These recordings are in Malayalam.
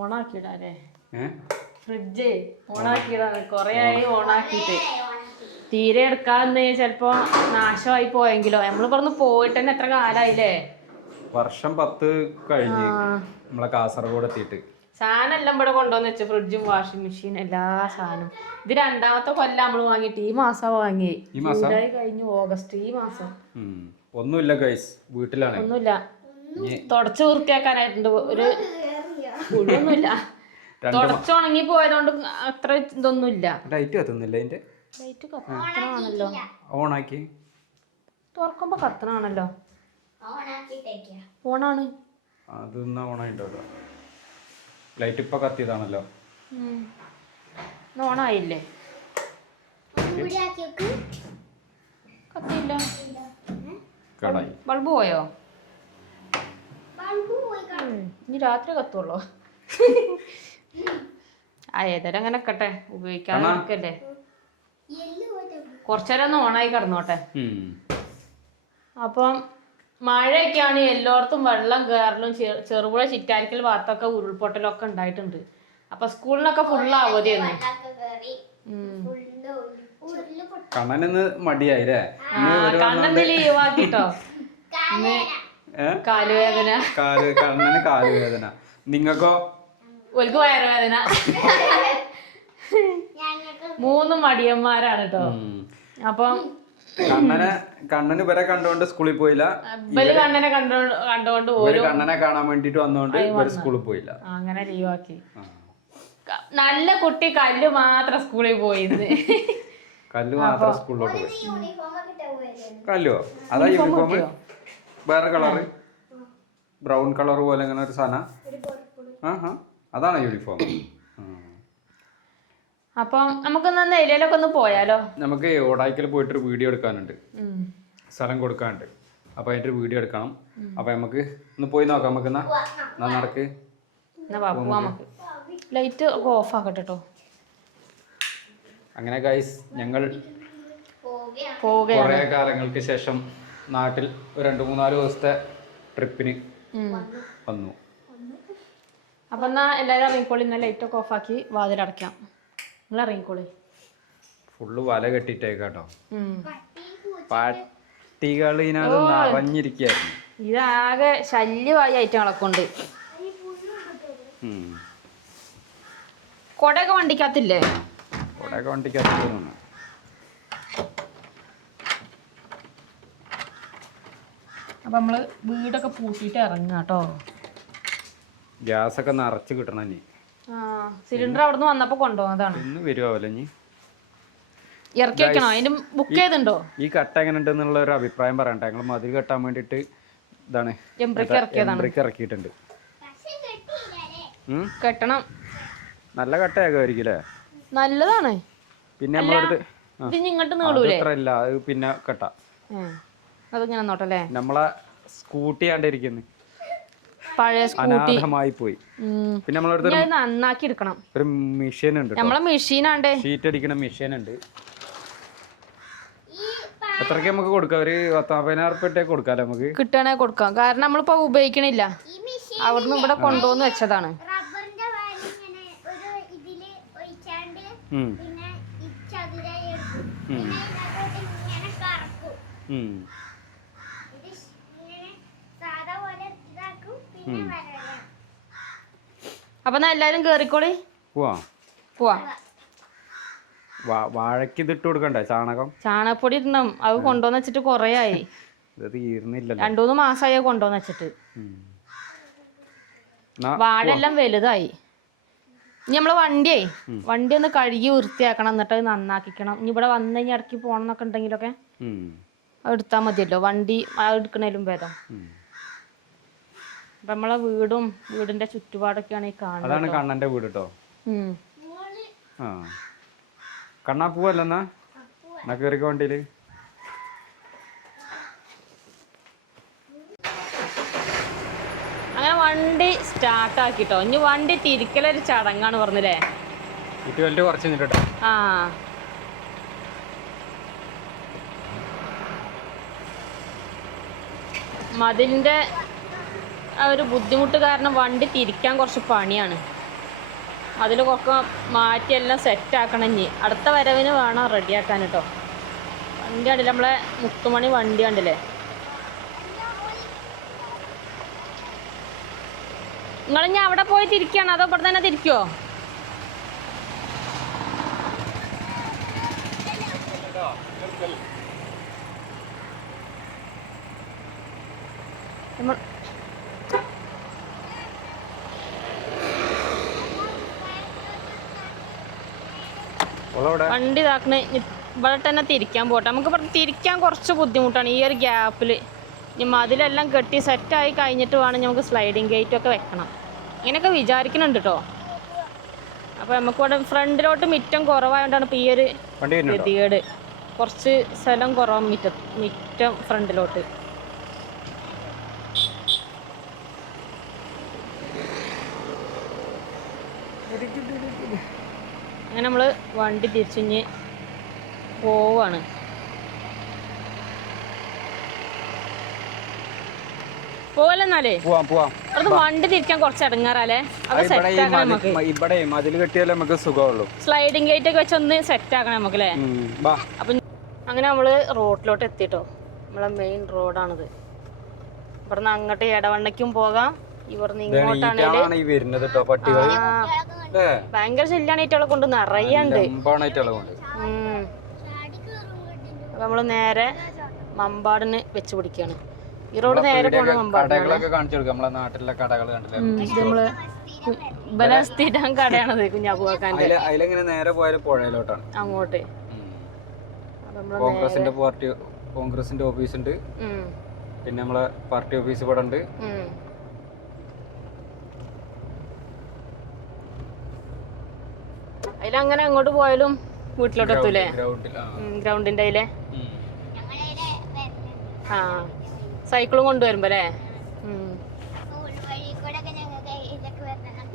ഓണാക്കിയിടാല്ലേ ഫ്രിഡ്ജ് ഓണാക്കിയിടാണ് കൊറേ ആയി ഓണാക്കിയിട്ട് തീരെ എടുക്കാന്ന് ചിലപ്പോ നാശമായി പോയെങ്കിലോ നമ്മൾ ഇവിടുന്ന് പോയിട്ട് തന്നെ എത്ര കാലായില്ലേ വർഷം 10 കഴിഞ്ഞ് നമ്മളെ കാസർഗോഡ് എത്തിയിട്ട് സാധനം എല്ലാം ഇവിടെ കൊണ്ടുവന്ന് വെച്ചു ഫ്രിഡ്ജും വാഷിംഗ് മെഷീൻ എല്ലാ സാധനവും ഇത് 2ാമത്തെ കൊല്ലം നമ്മള് വാങ്ങിയിട്ട് ഈ മാസം വാങ്ങി ജൂലൈ കഴിഞ്ഞു ഓഗസ്റ്റ് ഈ മാസം ഒന്നുമില്ല ഗൈസ് വീട്ടിലാണ് ഒന്നുമില്ല തുടച്ച് വൃത്തിയാക്കാനായിട്ടുണ്ട് ഒരു ഒന്നുമില്ല തുടച്ചുണങ്ങി പോയതുകൊണ്ട് അത്ര ഇതൊന്നുമില്ല ലൈറ്റ് കത്തുന്നില്ല അതിന്റെ ലൈറ്റ് കത്തണാണല്ലോ ഓണാക്കി തുറക്കുമ്പോ കത്തണാണല്ലോ ഓണാണ് അത് ഓണായിട്ടോ ലൈറ്റ് ഇപ്പൊ കത്തിയതാണല്ലോ ഓണായില്ലേ കത്തിയില്ല ബൾബ് പോയോ ഇനി രാത്രി കത്തുള്ളൂ ഏതായാലും അങ്ങനെ കട്ടെ ഉപയോഗിക്കാതെ കുറച്ചേരം ഒന്ന് ഓണായി കിടന്നോട്ടെ അപ്പം മഴയൊക്കെയാണ് എല്ലായിടത്തും വെള്ളം കയറലും ചെറുപുഴ ചിറ്റാരിക്കൽ ഭാഗത്തൊക്കെ ഉരുൾപൊട്ടലൊക്കെ ഉണ്ടായിട്ടുണ്ട് അപ്പൊ സ്കൂളിനൊക്കെ ഫുള്ള് അവധിയാണ് കണ്ണന് മടിയായില്ലേ കണ്ണന് ലീവാക്കിട്ടോ കാലുവേദന കണ്ണന് കാലുവേദന നിങ്ങൾക്കോ ഒൽക്ക് വയറുവേദന 3 മടിയന്മാരാണ് കേട്ടോ അപ്പം കണ്ണന് ഇവരെ കണ്ടോണ്ട് സ്കൂളിൽ പോയില്ല കണ്ണനെ കണ്ടോണ്ട് കണ്ണനെ കാണാൻ വേണ്ടിട്ട് വന്നോണ്ട് ഇവര് സ്കൂളിൽ പോയില്ല അങ്ങനെ ലീവാക്കി നല്ല കുട്ടി കല്ല് മാത്രം സ്കൂളിൽ പോയിന്ന് കല്ല് മാത്രം സ്കൂളിലോട്ട് പോയി കല്ലോ അതാ യൂണിഫോം വേറെ കളറ് ബ്രൗൺ കളർ പോലെ അങ്ങനെ ഒരു സാധനം അതാണ് യൂണിഫോം അപ്പം നമുക്ക് നെയിലൊക്കെ ഒന്ന് പോയാലോ നമുക്ക് ഓടായിക്കൽ പോയിട്ടൊരു വീഡിയോ എടുക്കാനുണ്ട് സ്ഥലം കൊടുക്കാനുണ്ട് അപ്പൊ അതിന്റെ ഒരു വീഡിയോ എടുക്കണം അപ്പൊ നമുക്ക് ഒന്ന് പോയി നോക്കാം നമുക്ക് എന്നാ നടക്ക് ലൈറ്റ് ഓഫ് ആക്കട്ടെ കേട്ടോ അങ്ങനെ ഗൈസ് ഞങ്ങൾ കുറെ കാലങ്ങൾക്ക് ശേഷം നാട്ടിൽ ഒരു 2-3 ദിവസത്തെ ട്രിപ്പിന് വന്നു അപ്പൊ എന്നാ എല്ലാവരും ഇറങ്ങിക്കോളി ഇന്ന് ലൈറ്റ് ഒക്കെ ഓഫാക്കി വാതിലടയ്ക്കാം നിങ്ങൾ ഇറങ്ങിക്കോളി ഫുള്ള് വല കെട്ടിട്ടേക്കാട്ടോ പട്ടികൾ ഇതിനകത്ത് നിറഞ്ഞിരിക്കായിരുന്നു ഇതാകെ ശല്യമായി ഐറ്റങ്ങളെ കൊണ്ട് കൊടയൊക്കെ വണ്ടിക്കകത്തില്ലേ കൊടയൊക്കെ വണ്ടിക്കകത്ത് അപ്പൊ നമ്മള് വീടൊക്കെ പൂട്ടിട്ട് ഇറങ്ങാം കേട്ടോ ഗ്യാസൊക്കെ നിറച്ച് കിട്ടണം ഇനി സിലിണ്ടർ അവിടുന്ന് വന്നപ്പോ കൊണ്ടുപോകുന്നതാണ് ഇന്ന് വരുമല്ലോ ഇനി ഇറക്കി വെക്കണോ അതിന് ബുക്ക് ചെയ്തിട്ടുണ്ടോ ഈ കട്ട എങ്ങനെ ഉണ്ടെന്നുള്ള ഒരു അഭിപ്രായം പറയട്ടെ ഞങ്ങൾ മതിൽ കെട്ടാൻ വേണ്ടിട്ട് ഇതാണ് ഇറക്കിയിട്ടുണ്ട് കെട്ടണം നല്ല കട്ടയാകുമായിരിക്കും അല്ലേ നല്ലതാണ് പിന്നെ നമ്മളടുത്ത് ഇങ്ങോട്ട് നീളൂലേ അത്രല്ല അത് പിന്നെ കെട്ട അതിങ്ങനെ നോട്ടല്ലേ നമ്മളെ സ്കൂട്ടി ആണ്ടിരിക്കുന്നു പഴയ സ്കൂട്ടി പോയി പിന്നെ നമ്മളടുത്ത് നന്നാക്കി എടുക്കണം ഒരു മെഷീൻ ഉണ്ട് നമ്മളെ മെഷീനാണ്ട് ഷീറ്റ് അടിക്കണ മെഷീൻ ഉണ്ട് എത്രക്ക് നമുക്ക് കൊടുക്കാം ഒരു 10,000 കൊടുക്കാം നമുക്ക് കിട്ടണേ കൊടുക്കാം കാരണം നമ്മളിപ്പോ ഉപയോഗിക്കണില്ല അവിടുന്ന് ഇവിടെ കൊണ്ടുവന്ന് വെച്ചതാണ് അപ്പൊ എല്ലാരും കേറിക്കോളി പോവാ വാഴക്ക് ഇതിട്ട് കൊടുക്കണ്ടേ ചാണകപ്പൊടി ഇടണം അത് കൊണ്ടുവന്ന് വെച്ചിട്ട് കൊറേ ആയി 2-3 മാസമായി കൊണ്ടുവന്ന് വെച്ചിട്ട് വാഴ എല്ലാം വലുതായി ഇനി നമ്മളെ വണ്ടി ഒന്ന് കഴുകി വൃത്തിയാക്കണം എന്നിട്ട് അത് നന്നാക്കിക്കണം ഇനി ഇവിടെ വന്നു കഴിഞ്ഞാൽ ഇടയ്ക്ക് പോകണം എന്നൊക്കെ ഉണ്ടെങ്കിലൊക്കെ അത് എടുത്താൽ മതിയല്ലോ വണ്ടി എടുക്കണേലും ഭേദം അപ്പൊ നമ്മളെ വീടിന്റെ ചുറ്റുപാടൊക്കെയാണ് ഈ കാണുന്നത് അതാണ് കണ്ണന്റെ വീട് കേട്ടോ കണ്ണാ പോവല്ലെന്നാ കേറിക്ക വണ്ടിയില് അങ്ങനെ വണ്ടി സ്റ്റാർട്ടാക്കിട്ടോ ഇനി വണ്ടി തിരിക്കലൊരു ചടങ്ങാണ് പറഞ്ഞില്ലേ കുറച്ച് മതിലിന്റെ ആ ഒരു ബുദ്ധിമുട്ട് കാരണം വണ്ടി തിരിക്കാൻ കുറച്ച് പണിയാണ് അതിലൊക്കെ മാറ്റി എല്ലാം സെറ്റാക്കണം. ഇനി അടുത്ത വരവിന് വേണം റെഡിയാക്കാൻ കേട്ടോ. വണ്ടി കണ്ടില്ല, നമ്മളെ മുത്തുമണി വണ്ടി കണ്ടില്ലേ. നിങ്ങൾ ഇനി അവിടെ പോയി തിരിക്കുകയാണോ അതോ ഇവിടെ തന്നെ തിരിക്കുമോ? വണ്ടി ഇതാക്കണ ഇവിടെ തന്നെ തിരിക്കാൻ പോട്ടെ. നമുക്ക് ഇവിടെ തിരിക്കാൻ കുറച്ച് ബുദ്ധിമുട്ടാണ് ഈ ഒരു ഗ്യാപ്പിൽ. ഇനി മതിലെല്ലാം കെട്ടി സെറ്റായി കഴിഞ്ഞിട്ട് വേണം നമുക്ക് സ്ലൈഡിങ് ഗേറ്റൊക്കെ വെക്കണം. ഇങ്ങനെയൊക്കെ വിചാരിക്കുന്നുണ്ട് കേട്ടോ. അപ്പോൾ നമുക്ക് ഇവിടെ ഫ്രണ്ടിലോട്ട് മിറ്റം കുറവായതുകൊണ്ടാണ് ഇപ്പോൾ ഈ ഒരു ഗതികേട്. കുറച്ച് സ്ഥലം കുറവാണ് മിറ്റം ഫ്രണ്ടിലോട്ട്. അങ്ങനെ നമ്മൾ വണ്ടി തിരിച്ചിഞ്ഞ് പോവാണ്. പോവല്ലെന്നാലേ അത് വണ്ടി തിരിക്കാൻ കുറച്ച് ഇടങ്ങാറല്ലേ. അത് സെറ്റാക്കണം നമുക്ക്. ഇവിടെ മതിൽ കെട്ടിയാലേ നമുക്ക് സുഖമുള്ളൂ. സ്ലൈഡിങ് ഗേറ്റ് ഒക്കെ വെച്ച് ഒന്ന് സെറ്റാക്കണം നമുക്ക് അല്ലേ. അപ്പം അങ്ങനെ നമ്മള് റോഡിലോട്ട് എത്തിട്ടോ. നമ്മളെ മെയിൻ റോഡാണിത്. ഇവിടുന്ന് അങ്ങോട്ട് ഇടവണ്ണയ്ക്കും പോകാം, ഇവിടുന്ന് ഇങ്ങോട്ടാണെങ്കിൽ ഭയങ്കര ശല്യാണേറ്റുകളെ കൊണ്ട് നിറയുണ്ട്. അപ്പൊ നമ്മള് നേരെ മമ്പാടിന് വെച്ച് പിടിക്കാണ്. ഈ റോഡ് നേരെ പോണ മമ്പാടിനാണ്. നമ്മള് ബലസ്ഥിരം കടയാണത് കുഞ്ഞാപ്പൂക്കാന്റെ. അങ്ങോട്ട് കോൺഗ്രസിന്റെ ഓഫീസ് ഉണ്ട്, പിന്നെ നമ്മളെ പാർട്ടി ഓഫീസ് ഇവിടെ ഉണ്ട്. അതിലങ്ങനെ അങ്ങോട്ട് പോയാലും വീട്ടിലോട്ട് എത്തൂലേ, ഗ്രൗണ്ടിന്റെ അതിലെ. ആ സൈക്കിളും കൊണ്ടുവരുമ്പോ അല്ലേ.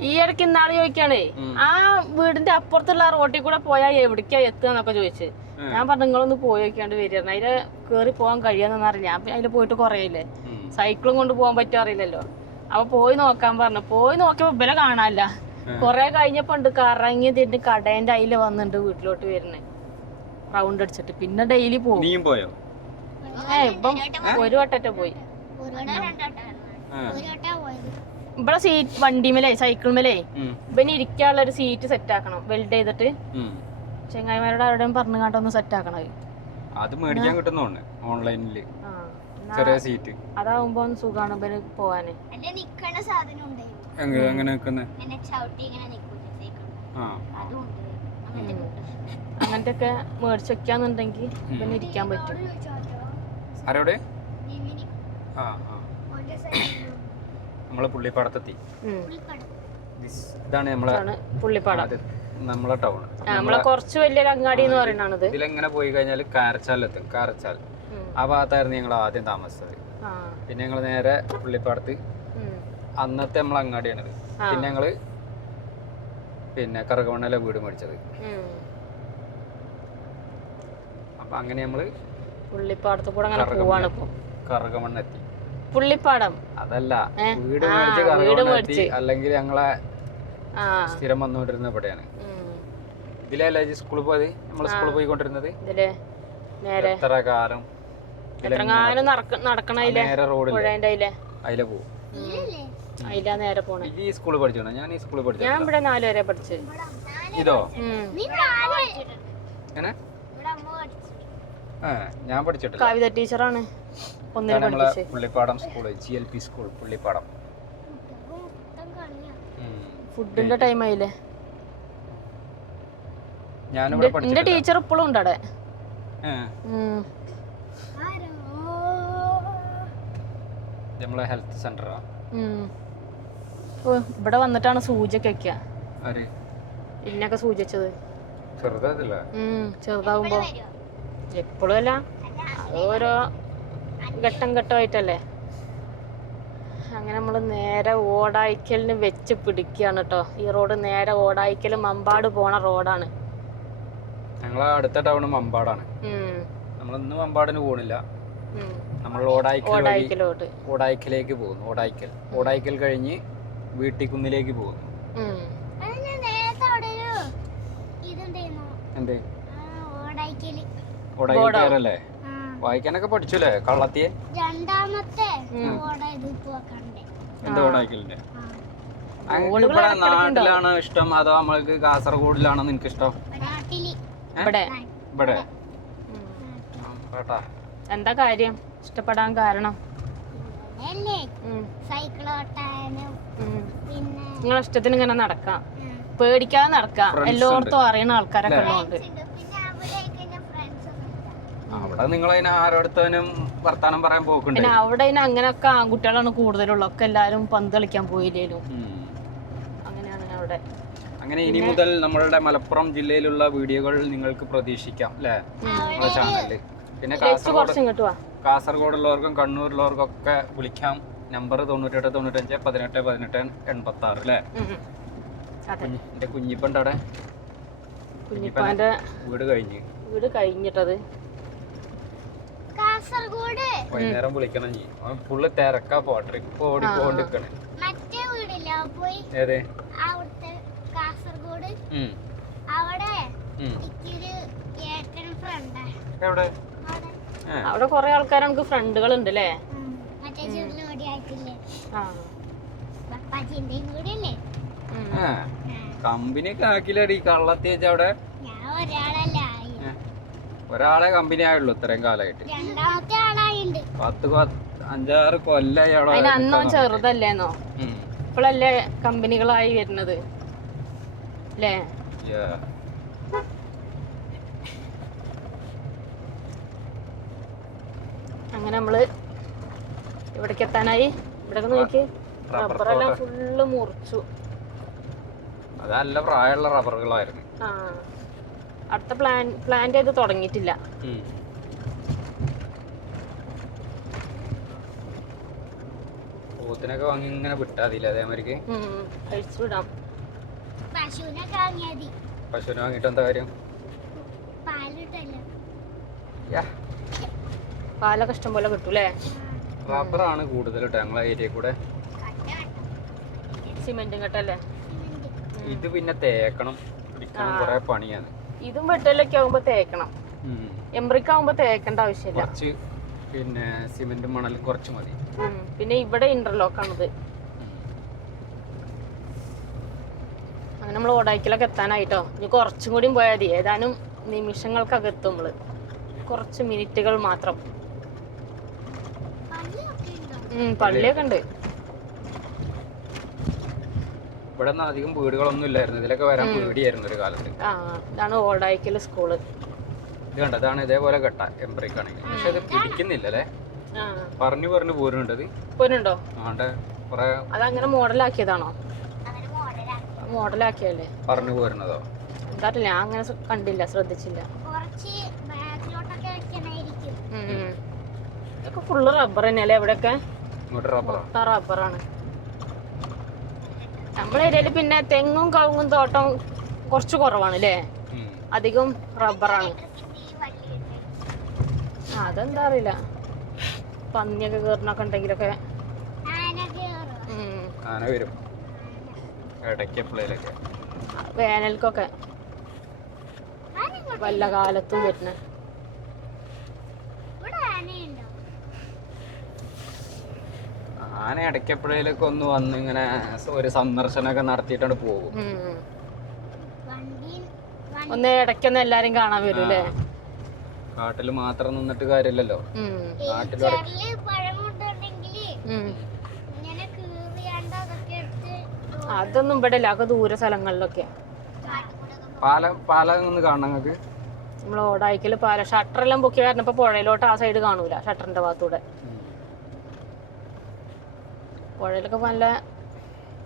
ഈ ഇടയ്ക്ക് ഇന്നാള് ചോദിക്കാണേ, ആ വീടിന്റെ അപ്പുറത്തുള്ള റോട്ടിൽ കൂടെ പോയാൽ എവിടേക്കാ എത്തുക എന്നൊക്കെ ചോദിച്ചു. ഞാൻ പറഞ്ഞു നിങ്ങളൊന്ന് പോയി നോക്കിയാണ്ട് വരികയായിരുന്നു. അതില് കേറി പോകാൻ കഴിയാന്നൊന്നും അറിയില്ല. ഞാൻ അതിൽ പോയിട്ട് കുറേയില്ലേ, സൈക്കിളും കൊണ്ട് പോകാൻ പറ്റുമോ അറിയില്ലല്ലോ. അപ്പൊ പോയി നോക്കാൻ പറഞ്ഞു. പോയി നോക്കിയപ്പോ ഇവരെ കാണാനില്ല. കൊറേ കഴിഞ്ഞപ്പോ ഉണ്ട് കറങ്ങി തിരിഞ്ഞ് കടേന്റെ അതിൽ വന്നിട്ടുണ്ട് വീട്ടിലോട്ട് വരുന്നേ റൗണ്ട് അടിച്ചിട്ട്. പിന്നെ ഡെയിലി പോകും. ഇപ്പം ഒരു വട്ടത്തെ പോയി. ഇവിടെ സീറ്റ് വണ്ടിമേലേ സൈക്കിൾമേലേ ഇവന് ഇരിക്കാനുള്ള ഒരു സീറ്റ് സെറ്റ് ആക്കണം, വെൽഡ് ചെയ്തിട്ട്. ചെങ്ങായിമാരോട് ആരുടെയും പറഞ്ഞു കാട്ടൊന്ന് സെറ്റ് ആക്കണത്. അത് മേടിക്കാൻ കിട്ടുന്നോണ്ട് ഓൺലൈനില് ചെറിയ സീറ്റ്. അതാവുമ്പോ സുഖാണ് ഇവന് പോവാന്. അങ്ങനത്തെ ഒക്കെ മേടിച്ച് വെക്കാന്നുണ്ടെങ്കിൽ ഇവന് ഇരിക്കാൻ പറ്റും. നമ്മള് പുള്ളിപ്പാടത്തെത്തി. ഇതാണ് പുള്ളിപ്പാടം, നമ്മളെ ടൗൺ. നമ്മളെ കുറച്ച് വലിയൊരു അങ്ങാടി എന്ന് പറയുന്നത്. ഇതിലെങ്ങനെ പോയി കഴിഞ്ഞാൽ കാരച്ചാലെത്തും. കാരച്ചാൽ ആ ഭാഗത്തായിരുന്നു ഞങ്ങൾ ആദ്യം താമസിച്ചത്. പിന്നെ ഞങ്ങൾ നേരെ പുള്ളിപ്പാടത്ത്, അന്നത്തെ നമ്മളെ അങ്ങാടിയാണിത്. പിന്നെ ഞങ്ങള് കറുകമണ്ണയിലെ വീട് മേടിച്ചത്. അപ്പൊ അങ്ങനെ നമ്മള് പുള്ളിപ്പാടത്ത് കൂടെ അങ്ങനെ പോവാണ്. ഇപ്പൊ കറുകമണ്ണ എത്തി. പുള്ളിപ്പാടം അതല്ല, വീട് മേടിച്ച് അല്ലെങ്കിൽ ഞങ്ങളെ സ്ഥിരം വന്നുകൊണ്ടിരുന്ന ഇവിടെയാണ്. ഇതിലല്ലേ സ്കൂളിൽ പോയത്? നമ്മള് സ്കൂളിൽ പോയിക്കൊണ്ടിരുന്നത്. എത്ര കാലം നടക്കണ നേരെ റോഡിൽ അതിലെ പോകും. നേരെ പോണേ. ഈ സ്കൂളിൽ പഠിച്ചോ? ഞാൻ ഈ സ്കൂളിൽ പഠിച്ചു. ഞാൻ ഇവിടെ 4 വരെ പഠിച്ചു. ഇതോ ഞാൻ പഠിച്ചിട്ടില്ല. കവിത ടീച്ചറാണ്. Pullippadam school, GLP school Pullippadam. ഫുഡിന്റെ ടൈം ആയില്ലേ? എന്റെ ടീച്ചർ ഇപ്പോഴും ഉണ്ട് അവിടെ. നമ്മളെ ഹെൽത്ത് സെന്ററാ. ഇവിടെ വന്നിട്ടാണ് സൂചിയൊക്കെ വെക്കുക. ഇന്നൊക്കെ സൂചി വെച്ചത് ചെറുതാവുമ്പോ. എപ്പോഴും അല്ല, അത് ഓരോ ഘട്ടമായിട്ടല്ലേ. അങ്ങനെ നമ്മൾ നേരെ ഓടായിക്കലിന് വെച്ച് പിടിക്കുകയാണ് കേട്ടോ. ഈ റോഡ് നേരെ ഓടായിക്കൽ മമ്പാട് പോണ റോഡാണ്. ഞങ്ങളെ അടുത്ത ടൗൺ മമ്പാടാണ്. നമ്മളിന്ന് മമ്പാടിന് പോണില്ല, നമ്മൾ ഓടായിക്കലേക്ക് പോകുന്നു. ഓടായിക്കൽ കഴിഞ്ഞ് വീട്ടിക്കുന്നിലേക്ക് പോകുന്നു. എന്ത് ഓടായിട്ടല്ലേ വായിക്കാനൊക്കെ പഠിച്ചല്ലേ കള്ളത്തിയെ എന്താ ഓടായിക്കലിന്റെ ഇവിടെ നാട്ടിലാണ് ഇഷ്ടം അതോ നമ്മൾക്ക് കാസർഗോഡിലാണോ നിനക്ക് ഇഷ്ടം? ഇവിടെ കേട്ടാ എന്താ കാര്യം ഇഷ്ടപ്പെടാൻ കാരണം? നിങ്ങളെ ഇഷ്ടത്തിന് ഇങ്ങനെ നടക്കാം, പേടിക്കാതെ നടക്കാം, എല്ലായിടത്തും അറിയുന്ന ആൾക്കാരൊക്കെ ഉള്ളതുകൊണ്ട്. അവിടെ നിങ്ങൾ അതിന് ആരോടത്തനും വർത്താനം പറയാൻ പോക്കുണ്ട്. പിന്നെ അവിടെ അങ്ങനെയൊക്കെ ആൺകുട്ടികളാണ് കൂടുതലുള്ളത്, ഒക്കെ എല്ലാരും പന്ത് കളിക്കാൻ പോയില്ലേലും അങ്ങനെയാണ് അവിടെ. അങ്ങനെ ഇനി മുതൽ നമ്മളുടെ മലപ്പുറം ജില്ലയിലുള്ള വീഡിയോകൾ നിങ്ങൾക്ക് പ്രതീക്ഷിക്കാം അല്ലേ നമ്മുടെ ചാനലില്. പിന്നെ കാസർഗോഡുള്ളവർക്കും കണ്ണൂരുള്ളവർക്കും ഒക്കെ വിളിക്കാം. നമ്പർ 98 95 18 18 86 അല്ലേ? എന്റെ കുഞ്ഞിപ്പണ്ട് അവിടെ കുഞ്ഞിപ്പാന്റെ വീട് കഴിഞ്ഞിട്ടത് വൈകുന്നേരം വിളിക്കണം. ഫുള്ള് തിരക്കാ പോ ട്രിപ്പ് ഓടിക്കൊണ്ടിരിക്കണേ. ഏത് എവിടെ? അവിടെ കൊറേ ആൾക്കാർ നമുക്ക് ഫ്രണ്ടുകൾ ഉണ്ട് അല്ലേ? കമ്പനി ഒക്കെ ആക്കില്ലടി കള്ളത്തി വെച്ച അവിടെ ഒരാളെ കമ്പനി ആയുള്ളൂ ഇത്രയും കാലമായിട്ട്. 5-6 കൊല്ലായി അവിടെ. അന്നോ ചെറുതല്ലേന്നോ, ഇപ്പോഴല്ലേ കമ്പനികളായി വരുന്നത് അല്ലേ? അങ്ങനെ നമ്മള് ഇവിടേക്ക് എത്താനായി. ഇവിടെ നോക്കി റബ്ബറെല്ലാം ഫുള്ള് മുറിച്ചു. അതല്ല പ്രായമുള്ള റബ്ബറുകളായിരുന്നു. അടുത്ത പ്ലാന്റ് ചെയ്ത് തുടങ്ങിയിട്ടില്ല. പോത്തിനൊക്കെ വാങ്ങി ഇങ്ങനെ വിട്ടാതില്ല അതേമാതിരിക്ക് കഴിച്ചു വിടാം. പശുവിനെ വാങ്ങിട്ട് എന്താ കാര്യം? പാലൊക്കെ ഇഷ്ടം പോലെ കിട്ടൂലേ? റബ്ബറാണ് കൂടുതൽ ഞങ്ങളെ ഏരിയ കൂടെ. സിമെന്റും കെട്ടല്ലേ ഇത്? പിന്നെ തേക്കണം, പിടിക്കണം, കുറെ പണിയാണ്. ഇതും വെട്ടലൊക്കെ ആവുമ്പോ തേക്കണം. എംബ്രിക്ക് ആവുമ്പോ തേക്കേണ്ട ആവശ്യമില്ല. കുറച്ച് പിന്നെ സിമെന്റും മണലും കുറച്ച് മതി. പിന്നെ ഇവിടെ ഇന്റർലോക്ക് ആണിത്. അങ്ങനെ നമ്മൾ ഓടായിക്കലൊക്കെ എത്താനായിട്ടോ. ഇനി കുറച്ചും കൂടി പോയാൽ മതി. ഏതാനും നിമിഷങ്ങൾക്കൊക്കെ എത്തും നമ്മള്. കുറച്ച് മിനിറ്റുകൾ മാത്രം. പള്ളിയൊക്കെ ഉണ്ട്. ഇവിടെ അധികം വീടുകളൊന്നും ഇല്ലായിരുന്നു. ഇതിലൊക്കെ വരാൻ പേടിയായിരുന്നു ഒരു കാലത്ത്. ഇതാണ് ഓടായിക്കല് സ്കൂള്. ഇത് കണ്ട, ഇതാണ് ഇതേപോലെ കെട്ട എംബ്രിക്കാണെങ്കിൽ. പക്ഷെ ഇത് പിടിക്കുന്നില്ലല്ലേ? പറഞ്ഞു പോരുന്നുണ്ട്. പോരുന്നുണ്ടോ? കൊറേ അതങ്ങനെ മോഡലാക്കിയതാണോ? മോഡലാക്കിയല്ലേ പറഞ്ഞു പോരുന്നതോ? എന്താ ഞാൻ അങ്ങനെ കണ്ടില്ല, ശ്രദ്ധിച്ചില്ല. ഇതൊക്കെ ഫുള്ള് റബ്ബർ തന്നെയല്ലേ ഇവിടെയൊക്കെ? റബ്ബറാണ്. നമ്മുടെ ഏരിയയില് പിന്നെ തെങ്ങും കവുങ്ങും തോട്ടം കുറച്ച് കുറവാണ് അല്ലേ? അധികം റബ്ബറാണ്. അതെന്താ അറിയില്ല, പന്നിയൊക്കെ കയറണൊക്കെ ഉണ്ടെങ്കിലൊക്കെ വേനൽക്കൊക്കെ വല്ല കാലത്തും വരുന്ന. ആന ഇടയ്ക്കെപ്പോഴേലൊക്കെ ഒന്ന് വന്ന് ഇങ്ങനെ ഒരു സന്ദർശനമൊക്കെ നടത്തിയിട്ടാണ് പോകും. ഒന്ന് ഇടയ്ക്കൊന്ന് എല്ലാരും കാണാൻ വരും അല്ലേ? കാട്ടില് മാത്രം നിന്നിട്ട് കാര്യമില്ലല്ലോ. അതൊന്നും ഇവിടെ ഇല്ല, അതൊക്കെ ദൂര സ്ഥലങ്ങളിലൊക്കെ. പാലം ഒന്ന് കാണണം നിങ്ങൾക്ക്? നമ്മൾ ഓടായിക്കല് പാലം ഷട്ടറെല്ലാം പൊക്കി കാരണം ഇപ്പൊ പുഴയിലോട്ട് ആ സൈഡ് കാണൂല. ഷട്ടറിന്റെ ഭാഗത്തൂടെ പുഴയിലൊക്കെ നല്ല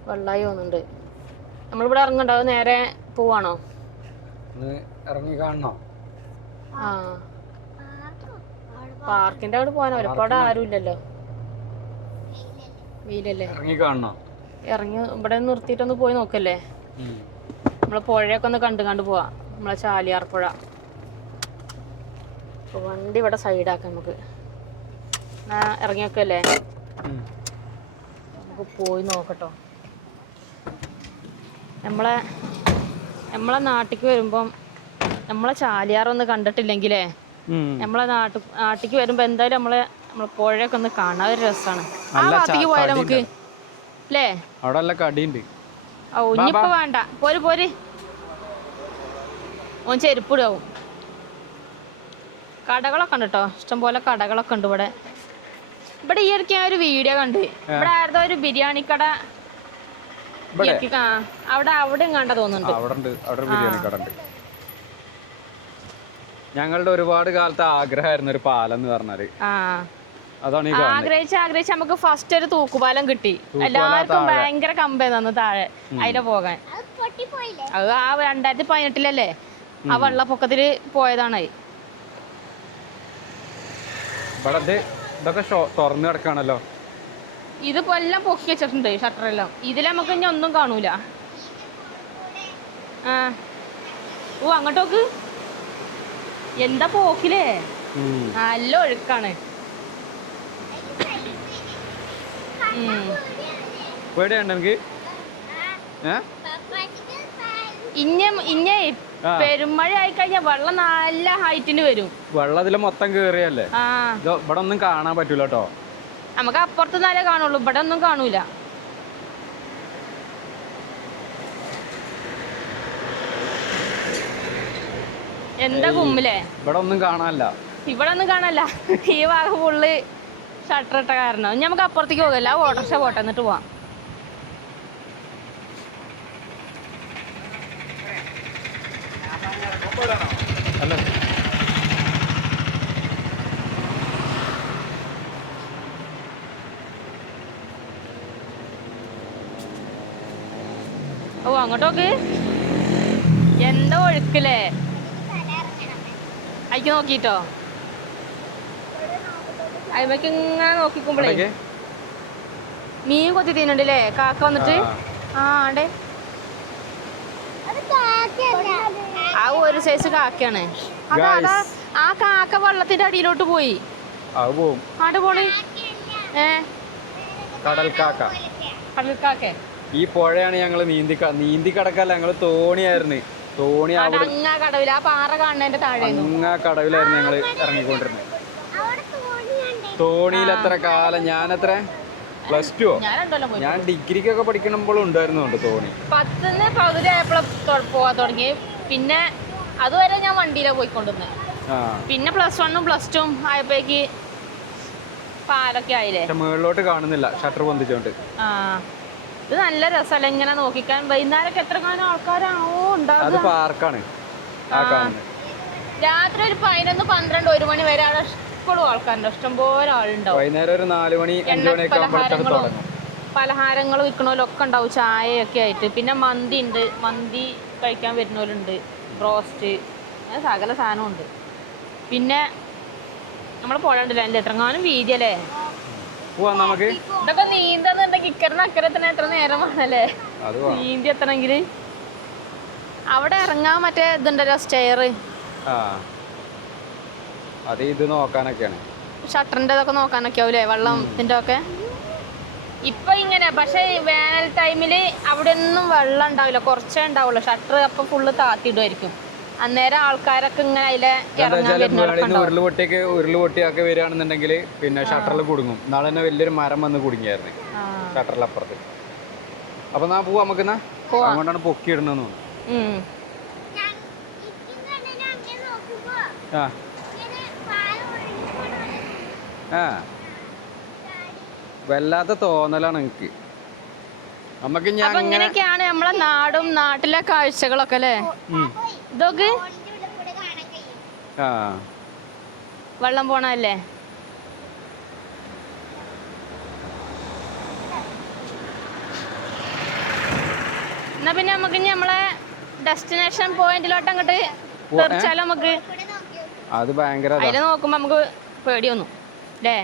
വെള്ളമായി തോന്നുന്നുണ്ട്. നമ്മളിവിടെ ഇറങ്ങണ്ടോ? നേരെ പോവാണോ? ഇറങ്ങി കാണണോ? പാർക്കിന്റെ അവിടെ പോകാനോ? ഇപ്പൊ അവിടെ ആരും ഇല്ലല്ലോ. വെയിലല്ലേ? ഇറങ്ങി കാണണോ? ഇറങ്ങി ഇവിടെ നിർത്തിയിട്ടൊന്ന് പോയി നോക്കല്ലേ? നമ്മളെ പുഴയൊക്കെ ഒന്ന് കണ്ടു പോവാ. നമ്മളെ ചാലിയാർ പുഴ. വണ്ടി ഇവിടെ സൈഡാക്കാം നമുക്ക്. ഇറങ്ങി നോക്കല്ലേ? നമുക്ക് പോയി നോക്കട്ടോ. നമ്മളെ നാട്ടിലേക്ക് വരുമ്പം നമ്മളെ ചാലിയാറൊന്ന് കണ്ടിട്ടില്ലെങ്കിലേ നമ്മളെ നാട്ടിക്ക് വരുമ്പോ എന്തായാലും നമ്മളെ പുഴയൊക്കെ ഒന്ന് കാണാൻ ഒരു രസമാണ്. ആ ഭാഗത്തേക്ക് പോയാലോ നമുക്ക് അല്ലേ? അവിടെ നല്ല കടിയുണ്ട്. ഓ ഇനിയിപ്പോ വേണ്ട, പോര് ഓൻ ചെരുപ്പിടാവും. കടകളൊക്കെ ഉണ്ട് കേട്ടോ, ഇഷ്ടംപോലെ കടകളൊക്കെ ഉണ്ട് ഇവിടെ. ഇവിടെ ഈ ഇടയ്ക്ക് ഞാൻ ഒരു വീഡിയോ കണ്ട്, ഇവിടെ ആയിരുന്നോ ഒരു ബിരിയാണി കട അവിടെ കണ്ട തോന്നുന്നുണ്ട്. ഞങ്ങളുടെ ഒരുപാട് കാലത്തെ ആഗ്രഹമായിരുന്നു ഒരു പാലം എന്ന് പറഞ്ഞാല്. അതാണ് ആഗ്രഹിച്ച് നമുക്ക് ഫസ്റ്റ് ഒരു തൂക്കുപാലം കിട്ടി. എല്ലാവർക്കും ഭയങ്കര കമ്പേന്നു താഴെ അതിലെ പോകാൻ. അത് ആ 2018 ആ വെള്ളപ്പൊക്കത്തില് പോയതാണ്. ഇതൊക്കെ തുറന്നു കിടക്കാണല്ലോ. ഇതിപ്പോ എല്ലാം പൊക്കി വെച്ചിട്ടുണ്ട് ഷട്ടറെല്ലാം. ഇതിൽ നമുക്ക് ഇനി ഒന്നും കാണൂല. ഓ അങ്ങോട്ടോക്ക് എന്താ പോക്കിലേ, നല്ല ഒഴുക്കാണ്. ഇഞ്ഞേ പെരുമഴ ആയി കഴിഞ്ഞാൽ വെള്ളം നല്ല ഹൈറ്റിന് വരും. വെള്ളത്തില് മൊത്തം കേറിയല്ലേ, ഇവിടെ ഒന്നും കാണാൻ പറ്റൂല കേട്ടോ. നമുക്ക് അപ്പുറത്ത് നിന്നാലേ കാണുള്ളൂ, ഇവിടെ ഒന്നും കാണൂല. എന്താ കുമ്മിലേ, ഇവിടെ ഒന്നും കാണാനല്ല. ഈ ഭാഗം ഫുള്ള് ഷട്ടർ ഇട്ട കാരണം. ഇനി നമുക്ക് അപ്പുറത്തേക്ക് പോകല്ല, ഓട്ടോറിക്ഷ പോട്ടെ എന്നിട്ട് പോവാം. ഓ അങ്ങോട്ടോക്ക് എന്താ ഒഴുക്കില്ലേ, അയക്ക് നോക്കിട്ടോ. അയ്മക്ക് ഇങ്ങനെ നോക്കിക്കുമ്പോഴേ മീൻ കൊത്തി തിന്നുണ്ടല്ലേ കാക്ക വന്നിട്ട്. ആണ്ടേ ആ ഒരു സൈസ് കാക്കയാണ്. അതാ ആ കാക്ക വെള്ളത്തിന്റെ അടിയിലോട്ട് പോയി. ആണ്ട് പോണി കടൽക്കാക്ക. ഈ പുഴയാണ് ഞങ്ങള് നീന്തി കടക്കല്ല, ഞങ്ങള് തോണിയായിരുന്നു. കടവില് ആ പാറ കാണുന്നതിന്റെ താഴെ കടവിലായിരുന്നു ഞങ്ങള് ഇറങ്ങിക്കൊണ്ടിരുന്നത്. തോണിയിൽ എത്ര കാലം, ഞാനെത്ര +2 ഞാൻ ഡിഗ്രിക്കൊക്കെ പഠിക്കണമ്പോഴും ഉണ്ടായിരുന്നുണ്ട് തോണി. 10ന് പകുതി ആയപ്പോഴും പോവാൻ തുടങ്ങി. പിന്നെ അതുവരെ ഞാൻ വണ്ടിയിലാണ് പോയിക്കൊണ്ടിരുന്നത്. പിന്നെ +1ഉം +2ഉം ആയപ്പോഴേക്ക് പാലൊക്കെ ആയില്ലേ. മുകളിലോട്ട് കാണുന്നില്ല, ഷട്ടർ പൊന്തിച്ചോണ്ട്. ഇത് നല്ല രസമല്ല ഇങ്ങനെ നോക്കിക്കാൻ. വൈകുന്നേരമൊക്കെ എത്ര കാണാൻ ആൾക്കാരാണോ ഉണ്ടാവുക. പാർക്കാണ്. രാത്രി ഒരു 11, 12, 1 മണി വരെ അവിടെ ഇപ്പോഴും ആൾക്കാരുണ്ട്, ഇഷ്ടംപോലെ ആളുണ്ടാവും. വൈകുന്നേരം ഒരു 4 മണി 5 മണിയൊക്കെ പലഹാരങ്ങൾ വിൽക്കണോലൊക്കെ ഉണ്ടാവും, ചായയൊക്കെ ആയിട്ട്. പിന്നെ മന്തി ഉണ്ട്, മന്തി കഴിക്കാൻ വരുന്നവരുണ്ട്, ബ്രോസ്റ്റ്, അങ്ങനെ സകല സാധനവും ഉണ്ട്. പിന്നെ നമ്മൾ പുഴ ഉണ്ടല്ലോ, അതിൻ്റെ എത്രങ്ങാനും വീതിയല്ലേ. ഇതൊക്കെ നീന്താന്നുണ്ടെങ്കിൽ ഇക്കറിന് അക്കരത്തിന് എത്ര നേരം വേണല്ലേ നീന്തി എത്തണമെങ്കിൽ. അവിടെ ഇറങ്ങാൻ മറ്റേ ഇതുണ്ടല്ലോ സ്റ്റെയർ, ഷട്ടറിന്റെ ഇതൊക്കെ നോക്കാനൊക്കെ ആവൂലേ, വെള്ളത്തിന്റെ ഒക്കെ. ഇപ്പൊ ഇങ്ങനെ പക്ഷെ വേനൽ ടൈമില് അവിടെ ഒന്നും വെള്ളം ഉണ്ടാവില്ല, കുറച്ചേ ഉണ്ടാവുള്ളൂ. ഷട്ടർ അപ്പൊ ഫുള്ള് താത്തിടുമായിരിക്കും. അന്നേരം ആൾക്കാരൊക്കെ ഇങ്ങനെ അതിലെ ഉരുളുപൊട്ടിയൊക്കെ വരികയാണെന്നുണ്ടെങ്കിൽ പിന്നെ ഷട്ടറിൽ കുടുങ്ങും. നാളെ തന്നെ വലിയൊരു മരം വന്ന് കുടുങ്ങിയായിരുന്നു ഷട്ടറിലപ്പുറത്ത്. അപ്പൊ പോവാ നമുക്ക്. അങ്ങോട്ടാണ് പൊക്കി ഇടുന്നു. വല്ലാത്ത തോന്നലാണ് എനിക്ക്. നമുക്ക് ഇങ്ങനെയൊക്കെയാണ് നമ്മളെ നാടും നാട്ടിലെ കാഴ്ചകളൊക്കെ അല്ലേ. ഇതൊക്കെ വെള്ളം പോണല്ലേ. എന്നാ പിന്നെ നമുക്ക് ഇനി നമ്മളെ ഡെസ്റ്റിനേഷൻ പോയിന്റിലോട്ട് അങ്ങോട്ട് തീർച്ചാലും നമുക്ക് അത് ഭയങ്കര അതിൽ നോക്കുമ്പോ നമുക്ക് പേടിയൊന്നും അല്ലേ.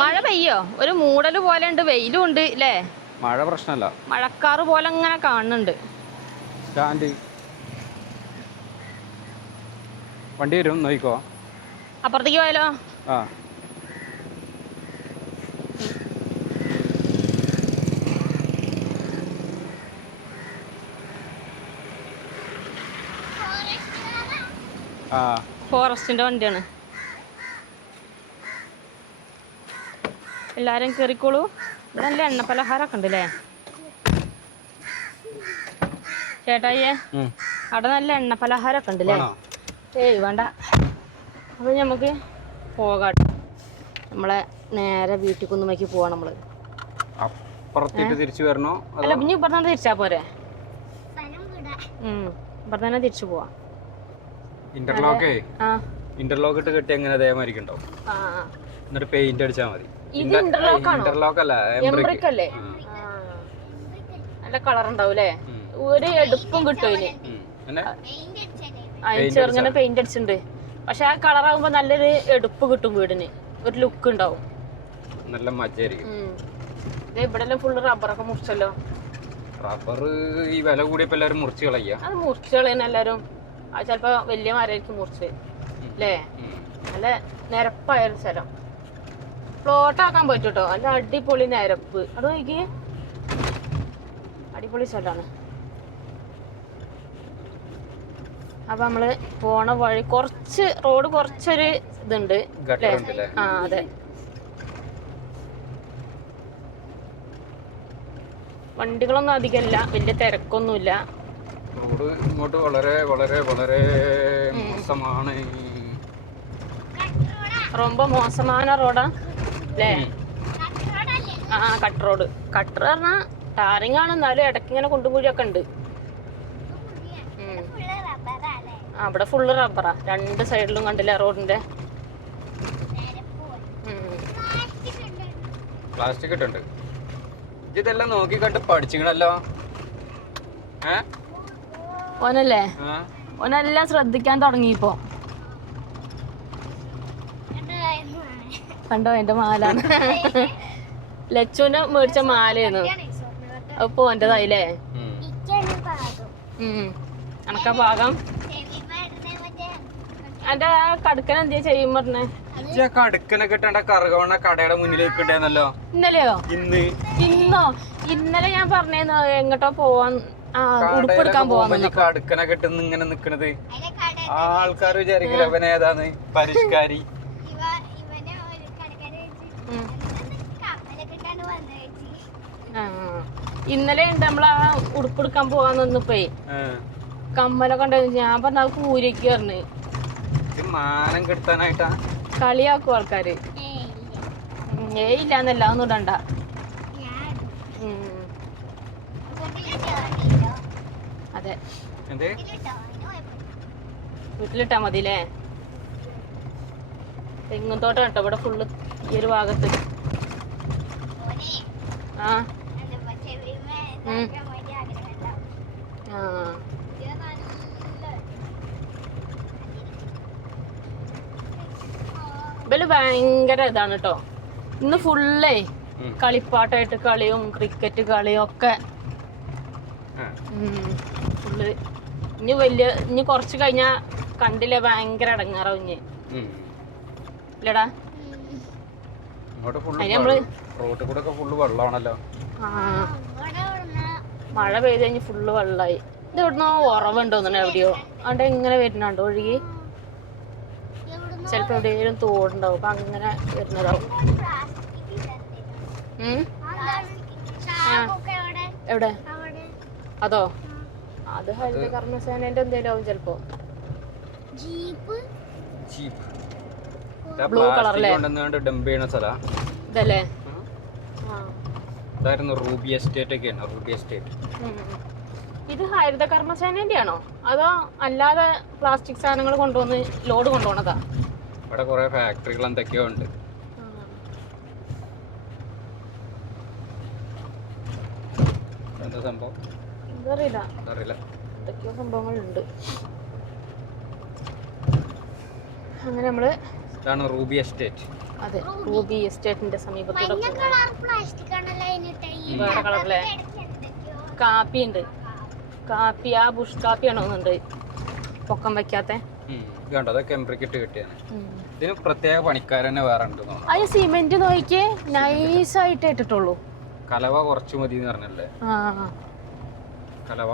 മഴ പെയ്യോ, ഒരു മൂടല് പോലെ ഉണ്ട്, വെയിലും ഉണ്ട് അല്ലേ. മഴ പ്രശ്നമല്ല, മഴക്കാറ് പോലെ ഇങ്ങനെ കാണുന്നുണ്ട്. വണ്ടി വരും, നോക്കിക്കോ. അപ്പുറത്തേക്ക് പോയാലോ. ആ ഫോറസ്റ്റിന്റെ വണ്ടിയാണ്. എല്ലാരും കേറിക്കോളൂ. ഇവിടെ നല്ല എണ്ണ പലഹാരമൊക്കെ ഉണ്ട് അല്ലേ ചേട്ടായിയെ? അവിടെ നല്ല എണ്ണ പലഹാരമൊക്കെ ഉണ്ട് അല്ലേ? ഏയ് വേണ്ട. അപ്പൊ നമുക്ക് പോകാം. നമ്മളെ നേരെ വീട്ടിൽ കുന്നുമേക്ക് പോവാ നമ്മള്. അപ്പുറത്തേക്ക് തിരിച്ചു വരണോ? അല്ല ഇനി ഇവിടെ തന്നെ തിരിച്ചാ പോരെ? ഇവിടെ തന്നെ തിരിച്ചു പോവാ. ഇന്റർലോക്ക് ഇട്ട് കെട്ടി എങ്ങനെ അതേമാതിരി ഉണ്ടാവും. എന്നിട്ട് പെയിന്റ് അടിച്ചാൽ മതി. ഇന്റർലോക്ക് അല്ല, എംബ്രിക് അല്ലേ? നല്ല കളർ ഉണ്ടാവും അല്ലേ? ഒരു എടുപ്പും കിട്ടും ഇതിന്. ചെറുങ്ങനെ പെയിന്റ് അടിച്ചിട്ടുണ്ട്. പക്ഷെ ആ കളറാകുമ്പോ നല്ലൊരു എടുപ്പ് കിട്ടും വീടിന്, ഒരു ലുക്ക് ഉണ്ടാവും. നല്ല മജായിരിക്കും. ഇവിടെ എല്ലാം ഫുള്ള് റബ്ബറൊക്കെ മുറിച്ചല്ലോ. റബ്ബർ ഈ വില കൂടിയപ്പോ എല്ലാരും മുറിച്ച് കളയാ. അത് മുറിച്ച് കളയുന്ന എല്ലാരും. അത് ചിലപ്പോ വലിയ മരമായിരിക്കും മുറിച്ച് അല്ലേ? നല്ല നിരപ്പായ ഒരു സ്ഥലം. പ്ലോട്ടാക്കാൻ പറ്റും കേട്ടോ. നല്ല അടിപൊളി നിരപ്പ്. അത് നോക്കി, അടിപൊളി സ്ഥലമാണ്. അപ്പൊ നമ്മള് പോണ വഴി കുറച്ച് റോഡ് കുറച്ചൊരു ഇതുണ്ട്. ആ അതെ. വണ്ടികളൊന്നും അധികമില്ല, വലിയ തിരക്കൊന്നുമില്ല. റോഡ് ഇങ്ങോട്ട് വളരെ വളരെ വളരെ മോശമാണ്. ரொம்ப മോശமான റോഡാ അല്ലേ? ആ കട്ട് റോഡ്. കട്ടർ പറഞ്ഞാ ടാറിങ് ആണ്, എന്നാലും ഇടയ്ക്ക് ഇങ്ങനെ കൊണ്ടുപോയൊക്കെ ഉണ്ട്. അവിടെ ഫുള്ള് റബ്ബറാ രണ്ട് സൈഡിലും. കണ്ടില്ല റോഡിന്റെ? പ്ലാസ്റ്റിക് ഇട്ടുണ്ട്. ഇതെല്ലാം നോക്കി കണ്ട് പഠിച്ചിക്കണല്ലോ. ഓനല്ലേ? ഓനെല്ലാം ശ്രദ്ധിക്കാൻ തുടങ്ങിയപ്പോ. കണ്ടോ എന്റെ മാലാണ്. ലച്ചുവിന് മേടിച്ച മാലയായിരുന്നു. അപ്പൊ ഓൻ്റെതായില്ലേ? അനക്കാ പാകം. എന്റെ കടുക്കൻ എന്തിയാ ചെയ്യും പറഞ്ഞേ? കടുക്കനൊക്കെ കറുകവണ്ണ കടയുടെ മുന്നിലേക്ക് ഇട്ടേന്നല്ലോ. ഇന്നലെയോ? ഇന്നോ? ഇന്നലെ ഞാൻ പറഞ്ഞേന്ന് എങ്ങോട്ടോ പോവാൻ, ഉടുപ്പെടുക്കാൻ പോവാൻ. കടുക്കനൊക്കെ ഇട്ട് ഇങ്ങനെ നിക്കണത് ആൾക്കാർ വിചാരിക്കില്ല അവൻ ഏതാന്ന് പരിഷ്കാരി. ഇന്നലെ ഉണ്ട് നമ്മളാ ഉടുപ്പെടുക്കാൻ പോവാൻ നിന്നപ്പോയി കമ്മലൊക്കെ ഉണ്ടായിരുന്നു. ഞാൻ പറഞ്ഞ അത് കൂരിക്ക് പറഞ്ഞു. മാനം കെടുത്താനായിട്ടാ കളിയാക്കും ആൾക്കാര്. ഇല്ലാന്നല്ല, ഒന്നും ഇടണ്ട. അതെ, വീട്ടിലിട്ടാ മതില്ലേ? തെങ്ങും തോട്ടം കേട്ടോ ഇവിടെ ഫുള്ള് ഈ ഒരു ഭാഗത്ത്. ആ ഇവല് ഭയങ്കര ഇതാണ് കേട്ടോ. ഇന്ന് ഫുള്ളേ കളിപ്പാട്ടായിട്ട് കളിയും ക്രിക്കറ്റ് കളിയും ഒക്കെ ഫുള്ള്. ഇനി കുറച്ച് കഴിഞ്ഞാ കണ്ടില്ലേ ഭയങ്കര അടങ്ങാറാവും ഇനി ഇല്ലടാ. മഴ പെയ്ത് കഴിഞ്ഞ് ഫുള്ള് വെള്ളമായി. ഇത് ഇവിടുന്ന് ഉറവുണ്ടോന്നു എവിടെയോ. അവിടെ ഇങ്ങനെ വരുന്നുണ്ടോ ഒഴുകി? ചിലപ്പോ എവിടെയെങ്കിലും തോടുണ്ടാവും, അപ്പൊ അങ്ങനെ വരുന്നതാവും. എവിടെ? അതോ? അത് ഹരിത കർമ്മസേനന്റെ എന്തേലും ആവും ചിലപ്പോ. ബ്ലൂ കളറല്ലേ ഇതല്ലേ? റൂബി എസ്റ്റേറ്റ് ഒക്കെയാണ്. റൂബി എസ്റ്റേറ്റ് ഇത് ഹരിത കർമ്മസേനന്റെ ആണോ അതോ അല്ലാതെ പ്ലാസ്റ്റിക് സാധനങ്ങൾ കൊണ്ടുവന്ന് ലോഡ് കൊണ്ടുപോണതാ? ഇവിടെ കുറെ ഫാക്ടറികൾ എന്തൊക്കെയോ ഉണ്ട്. എന്താ സംഭവം അറിയില്ല. എന്തൊക്കെയോ സംഭവങ്ങളുണ്ട്. അങ്ങനെ നമ്മള് ഇതാണ് റൂബി എസ്റ്റേറ്റ്. അതെ, റൂബി എസ്റ്റേറ്റിന്റെ സമീപത്തൂടെ വേറെ കളറിലെ കാപ്പി ഉണ്ട്. കാപ്പി ആ ബുഷ് കാപ്പിയാണോ എന്നുണ്ട് പൊക്കം വെക്കാത്ത. അതൊക്കെ എംബ്രിക്കിട്ട് കിട്ടിയാണ്. ഇതിന് പ്രത്യേക പണിക്കാരനെ വേറെ ഉണ്ട്. അത് സിമെന്റ് നോക്കിയേ നൈസായിട്ട് ഇട്ടിട്ടുള്ളൂ. കലവ കുറച്ചു മതി എന്ന് പറഞ്ഞല്ലേ? കലവ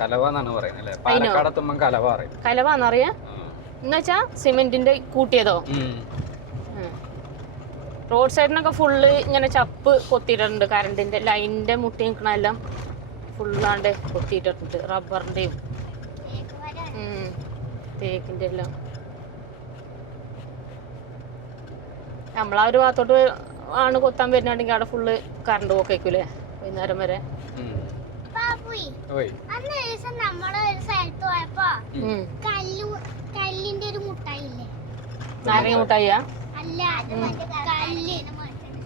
കലവ എന്നാണ് പറയുന്നത്. പാലക്കാട് എത്തുമ്പോ കലവ അറിയാം. കലവാന്നറിയാ? എന്നുവെച്ചാ സിമെന്റിന്റെ കൂട്ടിയതോ? റോഡ് സൈഡിനൊക്കെ ഫുള്ള് ഇങ്ങനെ ചപ്പ് കൊത്തിയിട്ടുണ്ട്. കറണ്ടിന്റെ ലൈനിന്റെ മുട്ടി നിൽക്കണെല്ലാം ഫുള്ളാണ്ട് കൊത്തിയിട്ടിട്ടുണ്ട്. റബ്ബറിന്റെയും തേക്കിന്റെ എല്ലാം. നമ്മളാ ഒരു ഭാഗത്തോട്ട് ആണ് കൊത്താൻ വരുന്നുണ്ടെങ്കിൽ അവിടെ ഫുള്ള് കറണ്ട് പോക്കേക്കൂലേ വൈകുന്നേരം വരെ. നാരങ്ങ മുട്ടായിയാ?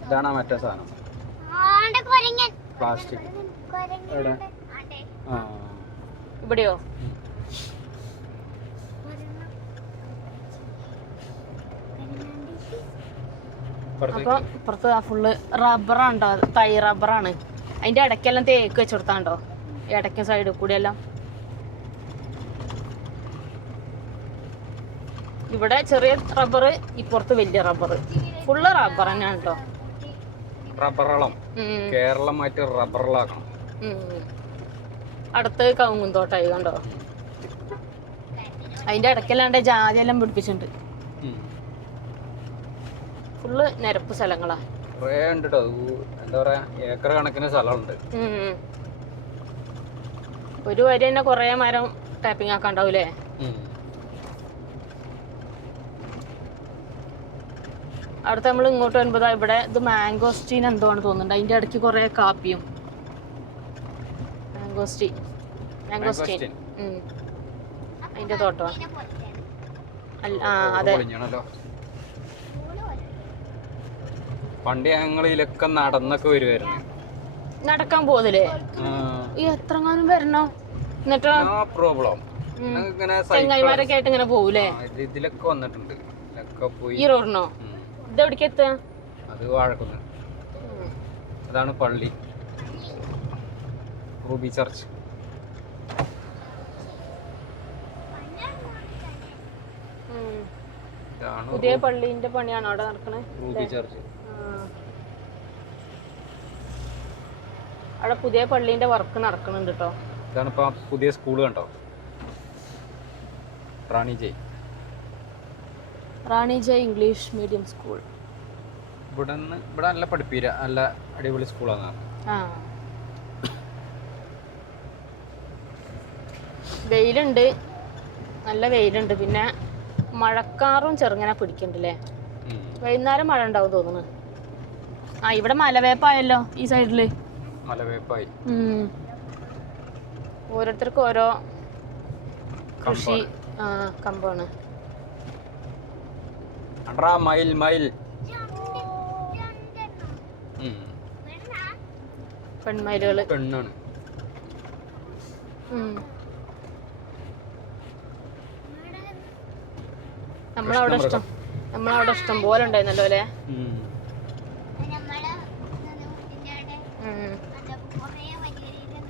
ഇതാണ് മറ്റേ സാധനം, പ്ലാസ്റ്റിക്. ഇവിടെയോ? അപ്പൊ ഇപ്പുറത്ത് ഫുള്ള് റബ്ബറാണ്ടോ, തൈ റബ്ബറാണ്. അതിന്റെ ഇടയ്ക്കെല്ലാം തേക്ക് വെച്ചെടുത്താണ്ടോ, ഇടയ്ക്കും സൈഡിൽ കൂടി എല്ലാം. ഇവിടെ ചെറിയ റബ്ബർ, ഇപ്പുറത്ത് വലിയ റബ്ബർ. ഫുള്ള് റബ്ബർ തന്നെയാണ് കേട്ടോ. റബ്ബറളം കേരളമായിട്ട് റബ്ബറളാക്കണം. അടുത്ത് കവുങ്ങും തോട്ടായി കണ്ടോ. അതിന്റെ ഇടയ്ക്കല്ലാണ്ട് ജാതി എല്ലാം പിടിപ്പിച്ചിട്ടുണ്ട്. ഫുള്ള് നിരപ്പ് സ്ഥലങ്ങളാ. എന്താ പറയാ, ഏക്കർ കണക്കിന് സ്ഥലമുണ്ട്. ഒരു വരി തന്നെ കൊറേ മരം ടാപ്പിംഗ് ആക്കാണ്ടാവൂലേ. അടുത്ത നമ്മൾ ഇങ്ങോട്ട് വരുമ്പോ ഇവിടെ ഇത് മാംഗോസ്റ്റീൻ എന്തോ ആണ് തോന്നുന്നുണ്ട്. അതിന്റെ ഇടയ്ക്ക് കൊറേ കാപ്പിയും. മാംഗോസ്റ്റീൻ അതിന്റെ തോട്ടമാ. അതെ, പണ്ട് ഞങ്ങൾ ഇതിലൊക്കെ നടന്നൊക്കെ വരുമായിരുന്നു. നടക്കാൻ പോകുന്നില്ലേ? എത്രങ്ങാനും വരണോ? എന്നിട്ടോ പ്രോബ്ലം ചെങ്ങായിമാരൊക്കെ ആയിട്ട് ഇങ്ങനെ പോകൂലേ? ഇതിലൊക്കെ വന്നിട്ടുണ്ട്. ഈ റോഡിനോ? ഇതെവിടേക്ക് എത്തുക? അത് വാഴക്കുന്ന്. അതാണ് പള്ളി, റൂബി ചർച്ച്. പുതിയ പള്ളിന്റെ പണിയാണോ അവിടെ നടക്കണേ? Ruby church. അവിടെ പുതിയ പള്ളിന്റെ വർക്ക് നടക്കുന്നുണ്ട് കേട്ടോ. ഇതാണ് ഇപ്പൊ പുതിയ സ്കൂൾ കണ്ടോ, റാണി ജയ് ഇംഗ്ലീഷ് മീഡിയം സ്കൂൾ. ഇവിടെ നല്ല പഠിപ്പീര, നല്ല അടിപൊളി സ്കൂളാണ്. വെയിലുണ്ട്, നല്ല വെയിലുണ്ട്. പിന്നെ മഴക്കാറും ചെറുങ്ങനെ പിടിക്കണ്ടല്ലേ. വൈകുന്നേരം മഴ ഉണ്ടാവും തോന്നുന്നു. ഇവിടെ മലവേപ്പായല്ലോ ഈ സൈഡില്. മലവേപ്പായി. ഓരോരുത്തർക്കും ഓരോ കൃഷി കമ്പാണ്. മയിൽ മയിൽ പെൺമയിലുകള്. പെണ്ണാണ്. നമ്മളവിടെ ഇഷ്ടം പോലെ ഉണ്ടായിരുന്നല്ലോ അല്ലേ.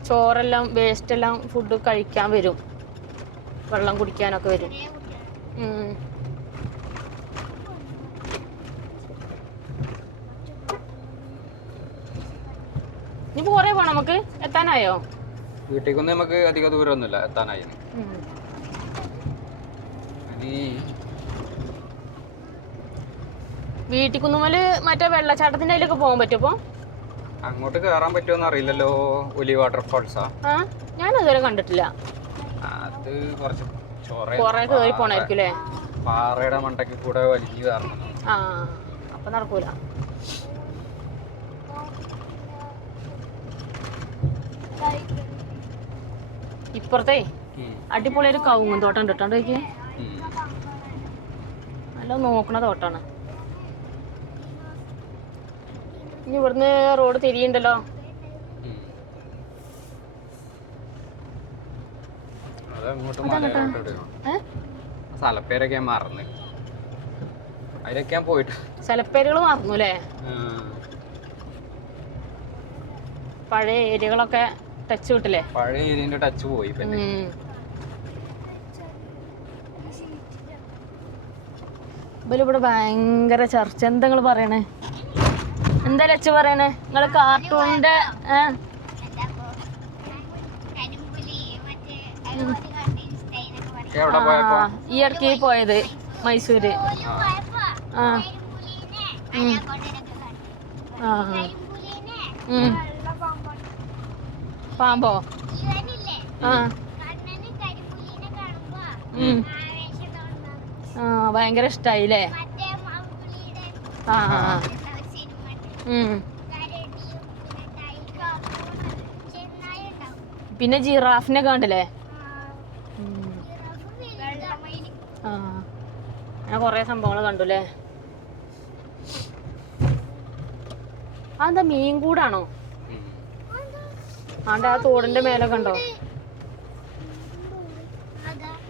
ചോറെല്ലാം വേസ്റ്റ് എല്ലാം ഫുഡ് കഴിക്കാൻ വരും, വെള്ളം കുടിക്കാനൊക്കെ വരും. ഇനി പോറേ പോണം, നമുക്ക് എത്താനായോ? വീട്ടിലേക്കൊന്നും നമുക്ക് അധിക ദൂരമൊന്നുമില്ല, എത്താനായി. വീട്ടിൽ കുന്നുമല് മറ്റേ വെള്ളച്ചാട്ടത്തിന്റെ അതിലൊക്കെ പോകാൻ പറ്റുമോ? അങ്ങോട്ട് കയറാൻ പറ്റുമോന്ന് അറിയില്ലല്ലോ. ഒലി വാട്ടർഫാൾസാ? ഞാൻ അതുവരെ കണ്ടിട്ടില്ല. അത് കുറച്ച് കൊറേ കേറി പോണായിരിക്കും. പാറയുടെ മണ്ടയ്ക്ക് കൂടെ വലിഞ്ഞു കയറണം. അപ്പൊ നടക്കൂല. ഇപ്പുറത്തെ അടിപൊളി ഒരു കവുങ്ങും തോട്ടം ഉണ്ട് കേട്ടോ. നല്ല നോക്കണ തോട്ടാണ്. ഇനി ഇവിടുന്ന് റോഡ് തിരിയുണ്ടല്ലോ. സ്ഥലപ്പേരൊക്കെ മറന്ന്, അതിലൊക്കെ ഞാൻ പോയിട്ട് സ്ഥലപ്പേരുകൾ മറന്നു അല്ലേ. പഴയ ഏരിയകളൊക്കെ ടച്ച് കിട്ടില്ലേ? പഴയ ഏരിയന്റെ ടച്ച് പോയി. ഇവിടെ ഭയങ്കര ചർച്ച. എന്താ നിങ്ങൾ പറയണേ? എന്താ ലച്ച് പറയണേ? നിങ്ങള് കാർട്ടൂണിന്റെ എവിടെ പോയപ്പോ ഈ ഇടയ്ക്ക് പോയത് മൈസൂര്. ആ പാമ്പോ? ആ ഭയങ്കര ഇഷ്ടായില്ലേ? ആ പിന്നെ ജിറാഫിനെ കണ്ടില്ലേ? ആ അങ്ങനെ കൊറേ സംഭവങ്ങൾ കണ്ടുല്ലേ. അതെന്താ മീൻ കൂടാണോ? ആണ്ട് ആ തോടിന്റെ മേലെ കണ്ടോ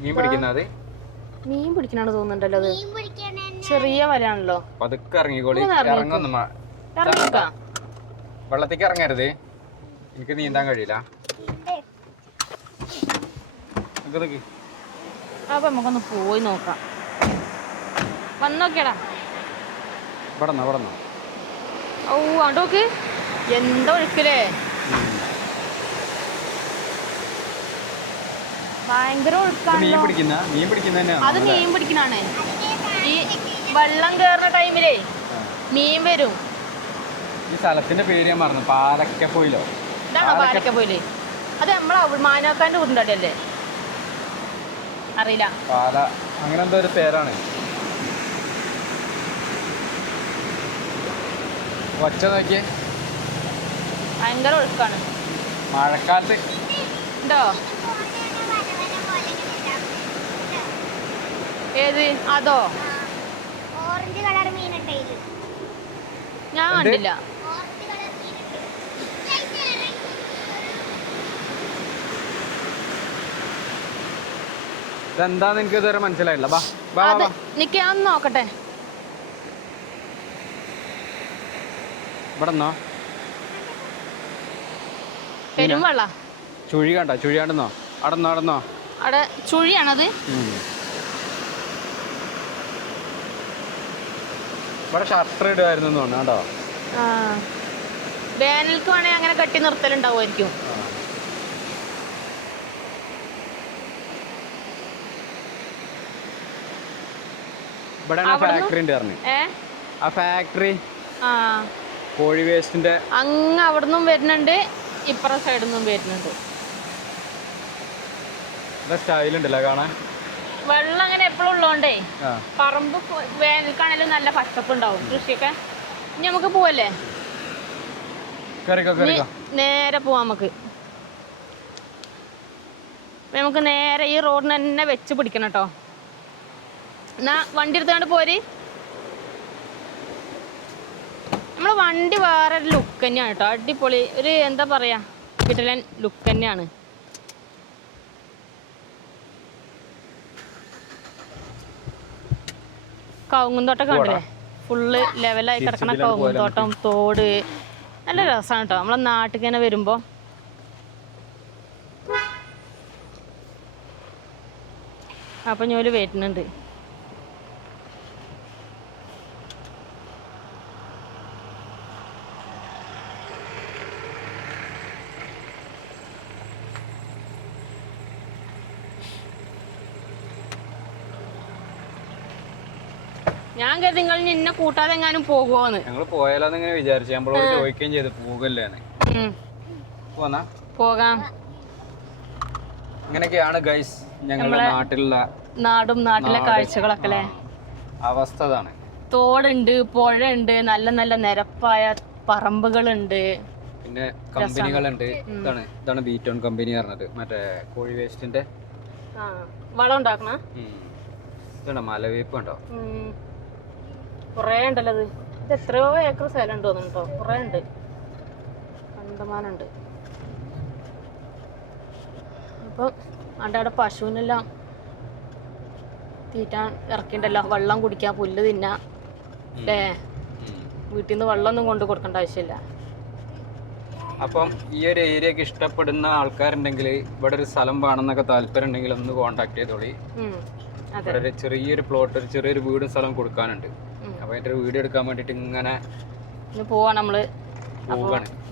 മീൻ പിടിക്കുന്നത്? മീൻ പിടിക്കണാണ് തോന്നുന്നുണ്ടല്ലോ. അത് ചെറിയ വലയാണല്ലോ. പതുക്കെ ഇറങ്ങിക്കോളി. വെള്ളത്തേക്ക് ഇറങ്ങരുത്, എനിക്ക് നീന്താൻ കഴിയില്ല. അപ്പൊ നമുക്കൊന്ന് പോയി നോക്കാം. വന്നോക്കേടാ. ഓ അണ്ടോക്ക് എന്താ ഒഴുക്കല്ലേ, ഭയങ്കര ഒഴുക്കാണല്ലോ. അത് മീൻ പിടിക്കണാണ്. ഈ വെള്ളം കേറുന്ന ടൈമിലേ മീൻ വരും. ഈ സ്ഥലത്തിന്റെ പേര് ഞാൻ പറഞ്ഞു, പാലക്കപ്പോയിലോ. ഇതാണോ പാലക്കപ്പോയില്? അത് നമ്മളെ മാനോക്കാന്റെ വീടിന്റെ അറിയില്ല, പാല അങ്ങനെ എന്തോ ഒരു പേരാണ്. ഒച്ച നോക്കിയേ, ഭയങ്കര ഒഴുക്കാണ്. മഴക്കാലത്ത് ഉണ്ടോ? ഏത്? അതോ ഓറഞ്ച് കളർ മീനുണ്ട്, ഞാൻ കണ്ടില്ല. ഇതെന്താന്ന് എനിക്ക് ഇതുവരെ മനസ്സിലായില്ല. നിക്ക് ഞാൻ നോക്കട്ടെ. ഇവിടെ പെരുമ്പള്ള ചുഴി കണ്ടോ? ചുഴി കണ്ടെന്നോ? അടന്നോ അവിടെ ചുഴിയാണത്. ഇവിടെ ഷട്ടർ ഇടുമായിരുന്നു തോന്നുന്നു കേട്ടോ. വേനൽക്ക് വേണേ അങ്ങനെ കെട്ടി നിർത്തലുണ്ടാവുമായിരിക്കും. ഇവിടെ ഫാക്ടറി ഉണ്ട് പറഞ്ഞു. ആ ഫാക്ടറി കോഴി വേസ്റ്റിന്റെ അങ്ങ് അവിടുന്നും വരുന്നുണ്ട്, ഇപ്പുറ സൈഡിൽ നിന്നും വരുന്നുണ്ട്. സ്റ്റൈലുണ്ടല്ലോ കാണാൻ. വെള്ളം അങ്ങനെ എപ്പോഴും ഉള്ളതുകൊണ്ടേ പറമ്പ് വേനൽക്കാണെങ്കിലും നല്ല പച്ചപ്പ് ഉണ്ടാവും, കൃഷിയൊക്കെ. ഇനി നമുക്ക് പോവല്ലേ? നേരെ പോവാം. നമുക്ക് നേരെ ഈ റോഡിന് തന്നെ വെച്ച് പിടിക്കണം കേട്ടോ. എന്നാ വണ്ടി എടുത്തുകൊണ്ട് പോര്. നമ്മളെ വണ്ടി വേറെ ലുക്ക് തന്നെയാണ് കേട്ടോ, അടിപൊളി. ഒരു എന്താ പറയാ, കിട്ടലൻ ലുക്ക് തന്നെയാണ്. കവുങ്ങുന്തോട്ടം കണ്ടില്ലേ? ഫുള്ള് ലെവലായി കിടക്കണ കവുങ്ങുന്തോട്ടം, തോട്, നല്ല രസമാണ് കേട്ടോ നമ്മളെ നാട്ടിൽ തന്നെ വരുമ്പോ. അപ്പൊ ഞോല് വരുന്നുണ്ട്. ഞാൻ കരുതി നിങ്ങൾ നിന്നെ കൂട്ടാതെ എങ്ങാനും പോകുമോന്ന്. ഞങ്ങൾ പോയാലോന്ന് ഇങ്ങനെ വിചാരിച്ചു, നമ്മളോട് ചോദിക്കുകയും ചെയ്തു പോകല്ലേന്ന്. പോകാം. ഇങ്ങനെയൊക്കെയാണ് ഗൈസ് ഞങ്ങളുടെ നാട്ടിലുള്ള നാട്ടിലെ കാഴ്ചകളൊക്കെ അല്ലേ. അവസ്ഥ ഇതാണ്. തോടുണ്ട്, പുഴയുണ്ട്, നല്ല നല്ല നിരപ്പായ പറമ്പുകളുണ്ട്, പിന്നെ കമ്പനികളുണ്ട്. ഇതാണ് ബീറ്റോൺ കമ്പനി പറഞ്ഞത്, മറ്റേ കോഴി വേസ്റ്റിന്റെ വളം ഉണ്ടാക്കണ. ഇതാണ് മലവേപ്പ് ഉണ്ടോ? കൊറേ ഉണ്ടല്ലോ. ഇത് എത്രയോ ഏക്കർ സ്ഥലം ഉണ്ട് തോന്നുന്നുണ്ടോ? കൊറേ ഉണ്ട്, കണ്ടമാനുണ്ട്. അപ്പൊ അവിടെ പശുവിനെല്ലാം തീറ്റാൻ ഇറക്കിണ്ടല്ലോ, വെള്ളം കുടിക്കാൻ, പുല്ല് തിന്നാ അല്ലേ. വീട്ടിൽ നിന്ന് വെള്ളമൊന്നും കൊണ്ട് കൊടുക്കേണ്ട ആവശ്യമില്ല. അപ്പം ഈ ഒരു ഏരിയക്ക് ഇഷ്ടപ്പെടുന്ന ആൾക്കാരുണ്ടെങ്കിൽ, ഇവിടെ ഒരു സ്ഥലം വേണമെന്നൊക്കെ താല്പര്യം ഉണ്ടെങ്കിൽ ഒന്ന് കോണ്ടാക്ട് ചെയ്തോളി. ഇവിടെ ഒരു ചെറിയൊരു പ്ലോട്ട്, ഒരു ചെറിയൊരു വീടും സ്ഥലം കൊടുക്കാനുണ്ട്. അപ്പൊ അതിന്റെ ഒരു വീഡിയോ എടുക്കാൻ വേണ്ടിട്ട് ഇങ്ങനെ പോവാണ് നമ്മള്.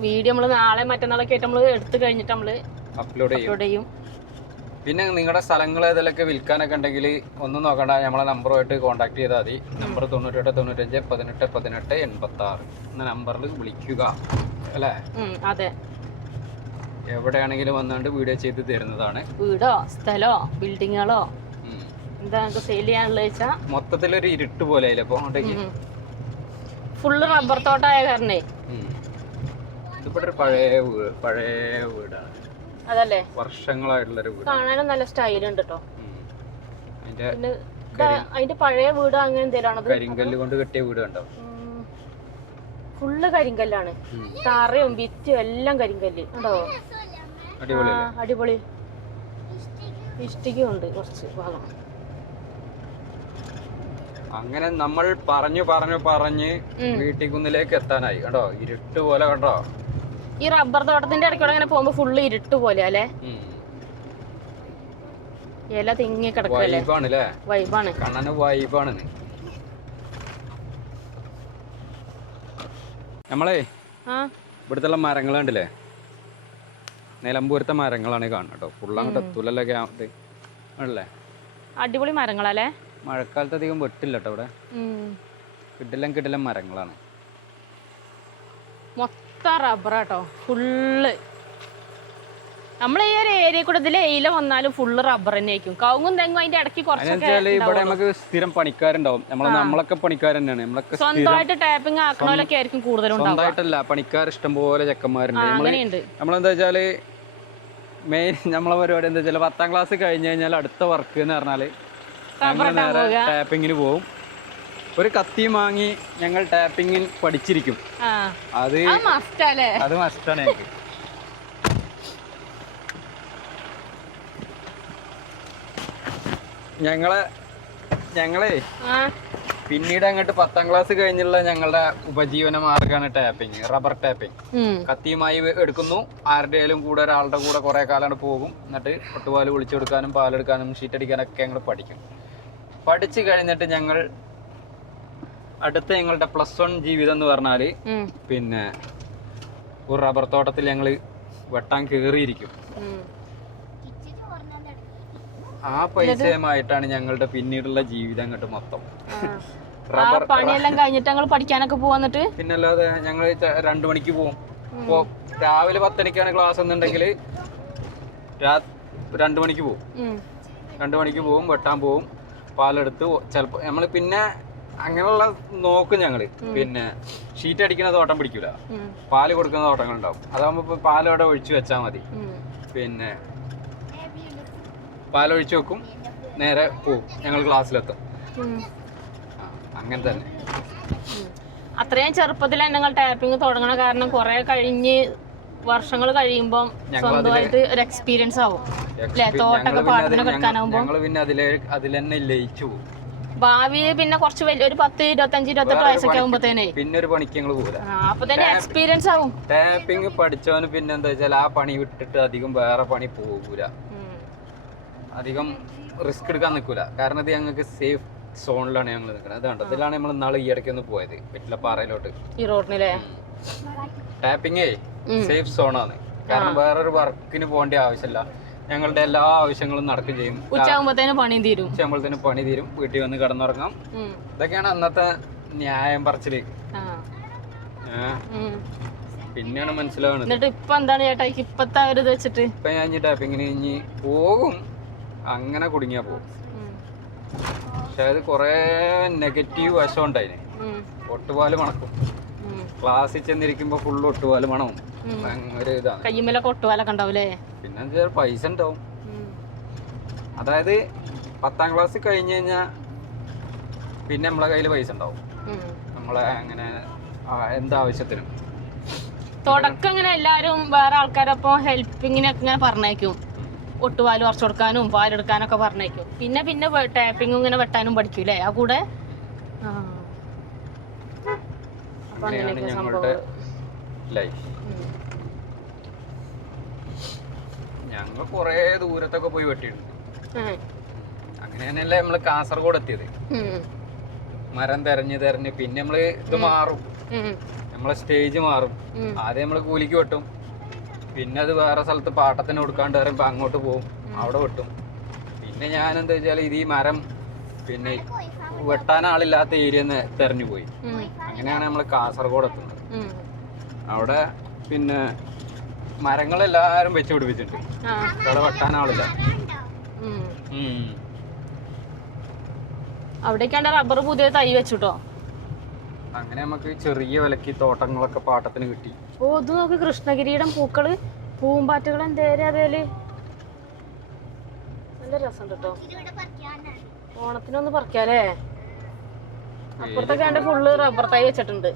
വീഡിയോ നമ്മള് നാളെ മറ്റന്നാളൊക്കെ ആയിട്ട് നമ്മള് എടുത്തു കഴിഞ്ഞിട്ട് നമ്മള് അപ്ലോഡ് ചെയ്യും. പിന്നെ നിങ്ങളുടെ സ്ഥലങ്ങൾ ഏതെങ്കിലുമൊക്കെ വിൽക്കാനൊക്കെ ഉണ്ടെങ്കിൽ ഒന്നും നോക്കണ്ട, നമ്മളെ നമ്പറുമായിട്ട് കോൺടാക്ട് ചെയ്താൽ മതി. നമ്പർ 98 95 18 18 86 എന്ന നമ്പറിൽ വിളിക്കുക അല്ലേ? അതെ, എവിടെയാണെങ്കിലും വന്നുകൊണ്ട് വീഡിയോ ചെയ്ത് തരുന്നതാണ്. വീടോ സ്ഥലോ ബിൽഡിങ്ങുകളോ എന്താ സെയിൽ ചെയ്യാനുള്ള വെച്ചാ മൊത്തത്തിലൊരു ഇരുട്ട് പോലെ ആയില്ലേ അപ്പൊ അങ്ങോട്ടേക്ക്? ഫുള്ള് റബ്ബർ തോട്ടായ കാരണേ. ഇതിപ്പോ ഒരു പഴയ വീടാണ്. അതല്ലേ, വർഷങ്ങളായിട്ടുള്ളൊരു വീട്. കാണാനും നല്ല സ്റ്റൈൽ ഉണ്ട് കേട്ടോ. അതിന്റെ പഴയ വീട് അങ്ങനെ എന്തേലാണോ? കരിങ്കല്ല് കൊണ്ട് കെട്ടിയ വീട് കണ്ടോ? ഫുള്ള് കരിങ്കല്ലാണ്, തറയും ഭിത്തിയും എല്ലാം കരിങ്കല്ല് ഉണ്ടോ? അടിപൊളി. ഇഷ്ടികയുണ്ട് കുറച്ച് ഭാഗം. അങ്ങനെ നമ്മൾ പറഞ്ഞ് വീട്ടിക്കുന്നിലേക്ക് എത്താനായി. കണ്ടോ ഇരുട്ട് പോലെ കണ്ടോ? ഈ റബ്ബർ തോട്ടത്തിന്റെ ഇടയ്ക്കൂടെ അങ്ങനെ പോകുമ്പോ ഫുള്ള് ഇരുട്ട് പോലെ അല്ലേ? ഇല തിങ്ങി കിടക്കല്ലേ? വൈബാണ്, കണ്ണന് വൈബാണ്. നമ്മളെ ഇവിടുത്തെ മരങ്ങൾ കണ്ടില്ലേ? നിലമ്പൂരത്തെ മരങ്ങളാണ് കാണുന്നത് കേട്ടോ. ഫുള്ളങ്ങോട്ട് എത്തൂലൊക്കെ ആണല്ലേ? അടിപൊളി മരങ്ങളല്ലേ? മഴക്കാലത്ത് അധികം വെട്ടില്ല കേട്ടോ ഇവിടെ. കിടിലം മരങ്ങളാണ്. മൊത്തം റബ്ബറാട്ടോ ഫുള്ള്. നമ്മളെ ഈ ഒരു ഏരിയ കൂടെ ഇതിൽ ഏയില വന്നാലും ഫുള്ള് റബ്ബർ തന്നെ ആയിരിക്കും. കവുങ്ങും തെങ്ങും അതിന്റെ ഇടയ്ക്ക് കുറച്ചൊക്കെ. ഇവിടെ നമുക്ക് സ്ഥിരം പണിക്കാരുണ്ടാവും. നമ്മളൊക്കെ പണിക്കാർ തന്നെയാണ്. നമ്മളൊക്കെ സ്വന്തമായിട്ട് ടാപ്പിംഗ് ആക്കണോലൊക്കെ ആയിരിക്കും കൂടുതലും. സ്വന്തമായിട്ടല്ല, പണിക്കാർ ഇഷ്ടംപോലെ ചെക്കന്മാരുണ്ട്. നമ്മളെന്താ വെച്ചാല് മെയിൻ നമ്മളെ പരിപാടി എന്താ വെച്ചാൽ 10ാം ക്ലാസ് കഴിഞ്ഞ് കഴിഞ്ഞാൽ അടുത്ത വർക്ക് എന്ന് പറഞ്ഞാല് ഞങ്ങൾ നേരെ ടാപ്പിങ്ങിന് പോവും. ഒരു കത്തി വാങ്ങി ഞങ്ങൾ ടാപ്പിങ്ങിൽ പഠിച്ചിരിക്കും. അത് മസ്റ്റാണ് ഞങ്ങൾക്ക്. ഞങ്ങളെ പിന്നീട് അങ്ങോട്ട് 10ാം ക്ലാസ് കഴിഞ്ഞുള്ള ഞങ്ങളുടെ ഉപജീവന മാർഗമാണ് ടാപ്പിംഗ്, റബ്ബർ ടാപ്പിംഗ്. കത്തിയുമായി എടുക്കുന്നു, ആരുടെയും കൂടെ ഒരാളുടെ കൂടെ കുറെ കാലം പോകും. എന്നിട്ട് ഒട്ടുപാല് വിളിച്ചെടുക്കാനും പാലെടുക്കാനും ഷീറ്റടിക്കാനൊക്കെ ഞങ്ങൾ പഠിക്കും. പഠിച്ചു കഴിഞ്ഞിട്ട് ഞങ്ങൾ അടുത്ത ഞങ്ങളുടെ +1 ജീവിതം എന്ന് പറഞ്ഞാല് പിന്നെ ഒരു റബ്ബർ തോട്ടത്തിൽ ഞങ്ങൾ വെട്ടാൻ കയറിയിരിക്കും. ആ പൈസയുമായിട്ടാണ് ഞങ്ങളുടെ പിന്നീടുള്ള ജീവിതം അങ്ങോട്ട് മൊത്തം. പണിയെല്ലാം കഴിഞ്ഞിട്ട് ഞങ്ങൾ പഠിക്കാനൊക്കെ പോവാന്നിട്ട് പിന്നല്ലാതെ ഞങ്ങൾ 2 മണിക്ക് പോകും. ഇപ്പോ രാവിലെ 10 മണിക്കാണ് ക്ലാസ് എന്നുണ്ടെങ്കിൽ 2 മണിക്ക് പോകും. 2 മണിക്ക് പോകും, വെട്ടാൻ പോകും, പാലെടുത്ത് ചിലപ്പോൾ നമ്മൾ പിന്നെ അങ്ങനെയുള്ള നോക്കും ഞങ്ങള്. പിന്നെ ഷീറ്റ് അടിക്കുന്ന തോട്ടം പിടിക്കൂല, പാല് കൊടുക്കുന്ന തോട്ടങ്ങളുണ്ടാവും. അതാകുമ്പോ പാലോടെ ഒഴിച്ചു വെച്ചാൽ മതി. പിന്നെ പാലൊഴിച്ചു വെക്കും, നേരെ പോവും, ഞങ്ങൾ ക്ലാസ്സിലെത്തും. അങ്ങനെ തന്നെ. അത്രയും ചെറുപ്പത്തിൽ ഞങ്ങൾ ടാപ്പിംഗ് തുടങ്ങണ കാരണം കുറെ കഴിഞ്ഞ് വർഷങ്ങൾ കഴിയുമ്പോ സ്വന്തമായിട്ട് ഒരു എക്സ്പീരിയൻസ് ആവും. തോട്ടൊക്കെ പാടത്തിനൊക്കെ എടുക്കാനാവുമ്പോ ഞങ്ങള് പിന്നെ അതിൽ തന്നെ ലയിച്ചു പോകും. ഭാവിയിൽ പിന്നെ കുറച്ച് വലിയ ഒരു 10, 25, 28 വയസ്സൊക്കെ ആകുമ്പോഴത്തേനെ പിന്നെ ഒരു പണിക്ക് ഞങ്ങൾ പോകില്ല. അപ്പൊ തന്നെ എക്സ്പീരിയൻസ് ആവും. ടാപ്പിംഗ് പഠിച്ചവന് പിന്നെ എന്താ വെച്ചാൽ ആ പണി വിട്ടിട്ട് അധികം വേറെ പണി പോകൂല, അധികം റിസ്ക് എടുക്കാൻ നിൽക്കൂല. കാരണം ഇത് ഞങ്ങൾക്ക് സേഫ് സോണിലാണ് ഞങ്ങൾ നിൽക്കുന്നത്. അത് കണ്ടോ, ഇതിലാണ് നമ്മൾ ഇന്നാളെ ഈ ഇടയ്ക്ക് ഒന്ന് പോയത്, വെറ്റിലപ്പാറയിലോട്ട്. ഈ റോഡിലെ ടാപ്പിംഗേ സേഫ് സോണാണ്. കാരണം വേറൊരു വർക്കിന് പോകേണ്ട ആവശ്യമില്ല. ഞങ്ങളുടെ എല്ലാ ആവശ്യങ്ങളും നടക്കുകയും ചെയ്യും. ഉച്ചയാകുമ്പോഴത്തേനും പണി തീരും, വീട്ടിൽ വന്ന് കിടന്നുറങ്ങാം. ഇതൊക്കെയാണ് അന്നത്തെ ന്യായം പറച്ചില്. പിന്നെയാണ് മനസ്സിലാവുന്നത്. ഇപ്പൊ എന്താണ് ചേട്ടാ ഇപ്പത്തെ ഒരു ഇത് വെച്ചിട്ട് ഇപ്പൊ ഞാൻ ടാപ്പിങ്ങിന് ഇനി പോകും, അങ്ങനെ കുടുങ്ങിയാ പോകും. പക്ഷെ അത് കൊറേ നെഗറ്റീവ് വശം ഉണ്ടായിന്. ഒട്ടുപാല് മണക്കും. ക്ലാസ്സിൽ ചെന്നിരിക്കുമ്പോ ഫുള്ള് ഒട്ടുപാല് മണവും. ഒരു ഇതാണ്. കയ്യുമ്മലൊക്കെ ഒട്ടുപാലൊക്കെ ഉണ്ടാവൂലേ? പിന്നെ പൈസ ഉണ്ടാവും. അതായത് 10ാം ക്ലാസ് കഴിഞ്ഞ് കഴിഞ്ഞാ പിന്നെ നമ്മളെ കയ്യിൽ പൈസ ഉണ്ടാവും. നമ്മളെ അങ്ങനെ എന്താവശ്യത്തിനും തുടക്കം ഇങ്ങനെ എല്ലാരും വേറെ ആൾക്കാരൊപ്പം ഹെൽപ്പിങ്ങിനൊക്കെ ഇങ്ങനെ പറഞ്ഞേക്കും. ഒട്ടുപാല് കുറച്ച് കൊടുക്കാനും പാലെടുക്കാനൊക്കെ പറഞ്ഞേക്കും. പിന്നെ ടാപ്പിങ്ങും ഇങ്ങനെ വെട്ടാനും പഠിക്കൂലേ ആ കൂടെ. ഞങ്ങളുടെ ലൈഫ്. ഞങ്ങൾ കൊറേ ദൂരത്തൊക്കെ പോയി വെട്ടിയിട്ടുണ്ട്. അങ്ങനെ തന്നെയല്ലേ നമ്മള് കാസർഗോഡ് എത്തിയത്. മരം തെരഞ്ഞ് പിന്നെ നമ്മള് ഇത് മാറും, നമ്മളെ സ്റ്റേജ് മാറും. ആദ്യം നമ്മള് കൂലിക്ക് വെട്ടും, പിന്നെ അത് വേറെ സ്ഥലത്ത് പാട്ടത്തിന് കൊടുക്കാണ്ട് വരുമ്പോ അങ്ങോട്ട് പോകും. അവിടെ വെട്ടും. പിന്നെ ഞാൻ എന്താ വെച്ചാൽ ഇത് ഈ മരം പിന്നെ വെട്ടാൻ ആളില്ലാത്ത ഏരിയ തെരഞ്ഞു പോയി. അങ്ങനെയാണ് നമ്മൾ കാസർഗോഡ് എത്തുന്നത്. അവിടെ പിന്നെ മരങ്ങളെല്ലാരും വെച്ച് പിടിപ്പിച്ചിട്ടുണ്ട്. അവിടെ വെട്ടാൻ ആളില്ല. അവിടേക്കാണ്ട് റബ്ബർ പുതിയ തൈ വെച്ചുട്ടോ. അങ്ങനെ നമുക്ക് ചെറിയ വിലക്ക് തോട്ടങ്ങളൊക്കെ പാട്ടത്തിന് കിട്ടി. ഓ ഇത് നോക്ക്, കൃഷ്ണഗിരിയുടെ പൂക്കള്, പൂമ്പാറ്റകൾ എന്തേലും അതേല് നല്ല രസമുണ്ട് കേട്ടോ. ഓണത്തിനൊന്ന് പറിക്കാലേ. അപ്പുറത്തൊക്കെ കണ്ട് ഫുള്ള് റബ്ബർ തൈ വെച്ചിട്ടുണ്ട്.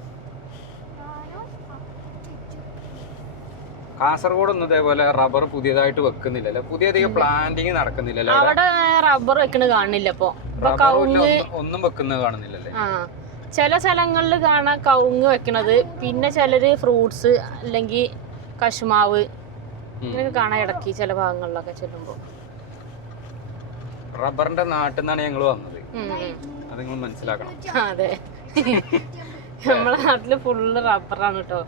കാസർഗോഡ് ഒന്നും ഇതേപോലെ റബ്ബർ പുതിയതായിട്ട് വെക്കുന്നില്ലല്ലോ, പുതിയ പ്ലാന്റിങ് നടക്കുന്നില്ലല്ലോ. അവിടെ റബ്ബർ വെക്കണ കാണുന്നില്ല ഇപ്പൊ. ഒന്നും വെക്കുന്നത് കാണുന്നില്ലല്ലേ. ആ ചില സ്ഥലങ്ങളിൽ കാണാൻ കവുങ്ങ് വെക്കണത്, പിന്നെ ചിലര് ഫ്രൂട്ട്സ് അല്ലെങ്കിൽ കശുമാവ് ഇങ്ങനെയൊക്കെ കാണാൻ ഇടയ്ക്ക് ചില ഭാഗങ്ങളിലൊക്കെ ചെല്ലുമ്പോ. റബ്ബറിന്റെ നാട്ടിൽ നിന്നാണ് ഞങ്ങൾ വന്നത്, അത് നിങ്ങൾ മനസ്സിലാക്കണം. അതെ, നമ്മളെ നാട്ടില് ഫുള്ള് റബ്ബറാണ് കേട്ടോ.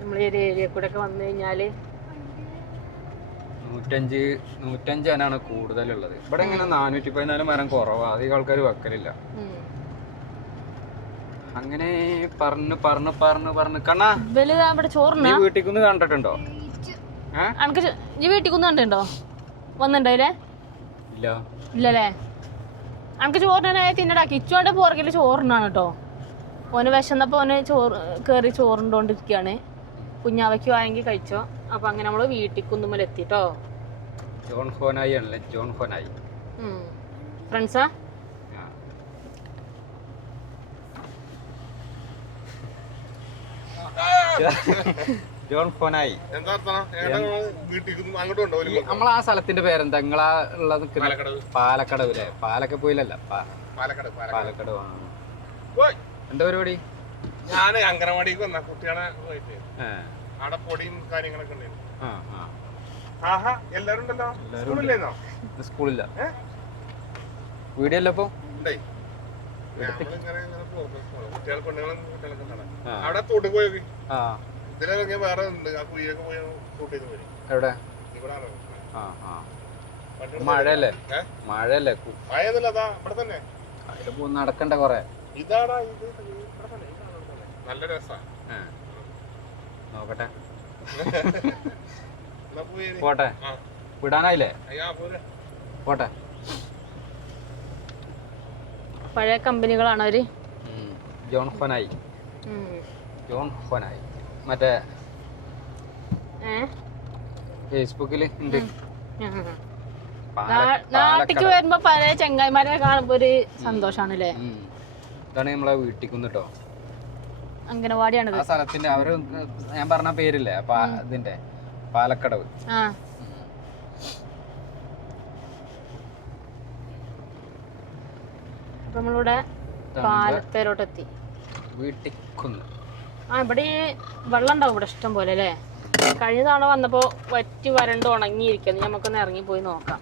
നമ്മളീ ഒരു ഏരിയ കൂടെ ഒക്കെ വന്നു കഴിഞ്ഞാല് 105 കൂടുതലുള്ളത്. ഇവിടെ ഇങ്ങനെ 414 മരം കുറവാ, അധികം ആൾക്കാർ വെക്കലില്ല. അങ്ങനെ പറഞ്ഞു കണ്ണാ ചോറിന് വീട്ടിൽ കണ്ടിട്ടുണ്ടോ? ഈ വീട്ടിൽ കണ്ടിട്ടുണ്ടോ? വന്നിട്ടുണ്ടായില്ലേ? ഇല്ലല്ലേ. അനക്ക് ചോറിനെ തിന്നടാ. കിച്ചുവാണ്ട് പുറകില് ചോറിനാണ് കേട്ടോ. ഓന് വിശന്നപ്പോ ഓന് കേറി ചോറുണ്ടോണ്ടിരിക്കുകയാണ്. കുഞ്ഞാവയ്ക്ക് വാങ്ങി കഴിച്ചോ. അപ്പൊ അങ്ങനെ നമ്മള് വീട്ടിൽ കുന്നുമ്മൽ എത്തിട്ടോ. ജോൺ ഹോനായി ആണല്ലേ, ജോൺ ഹോനായി ഫ്രണ്ട്സാ. ജോൺ ഹോനായി നമ്മൾ ആ സ്ഥലത്തിന്റെ പേരെന്താ? നിങ്ങളാ ഉള്ളത് പാലക്കടവ് അല്ലേ? പാലക്കപ്പോയിലല്ല, പാലക്കടവ്. എന്താ പരിപാടി? ഞാന് അംഗനവാടിക്ക് വന്ന കുട്ടികളെ അവിടെ പൊടിയും കാര്യങ്ങളൊക്കെ ഉണ്ടായിരുന്നു. എല്ലാരും ഉണ്ടല്ലോ. സ്കൂളില്ലേന്നോ? സ്കൂളില്ല, വീടിയല്ലോ. കുട്ടികൾ പെണ്ണുങ്ങളും കുട്ടികളൊക്കെ അവിടെ തോട്ട് പോയി ഇതിലിറങ്ങിയ വേറെ ഉണ്ട്. ആ കുഴിയൊക്കെ പോയി ഷൂട്ട് ചെയ്ത് പോയി. എവിടെ? ഇവിടെ മഴയല്ലേ? മഴയൊന്നുമില്ല, അതാ ഇവിടെ തന്നെ നടക്കണ്ട കൊറേ. ഇതാടാ ഇത് നല്ല രസാ. നോക്കട്ടെ, പോട്ടെ. വിടാനായില്ലേ? പോട്ടെ. പഴയ കമ്പനികളാണ് അവര്. ജോൺ ഹോനായി മറ്റേ ഫേസ്ബുക്കില് ഉണ്ട്. നാട്ടിക്ക് വരുമ്പോ പല ചെങ്ങായിമാരെ കാണുമ്പോ ഒരു സന്തോഷാണല്ലേ. ഇതാണ് നമ്മളെ വീട്ടിൽ കേട്ടോ. അംഗനവാടിയാണ് ആ സ്ഥലത്തിന്റെ അവര് ഞാൻ പറഞ്ഞ പേരില്ലേ, ഇതിന്റെ പാലക്കടവ്. നമ്മളിവിടെ പാലത്തേലോട്ടെത്തി. വീട്ടിക്കുന്ന്. ഇവിടെ ഈ വെള്ളം ഉണ്ടാവും ഇവിടെ ഇഷ്ടം പോലെ അല്ലേ. കഴിഞ്ഞ തവണ വന്നപ്പോ വറ്റി വരണ്ട് ഉണങ്ങിയിരിക്കുന്നു. നമുക്കൊന്ന് ഇറങ്ങി പോയി നോക്കാം.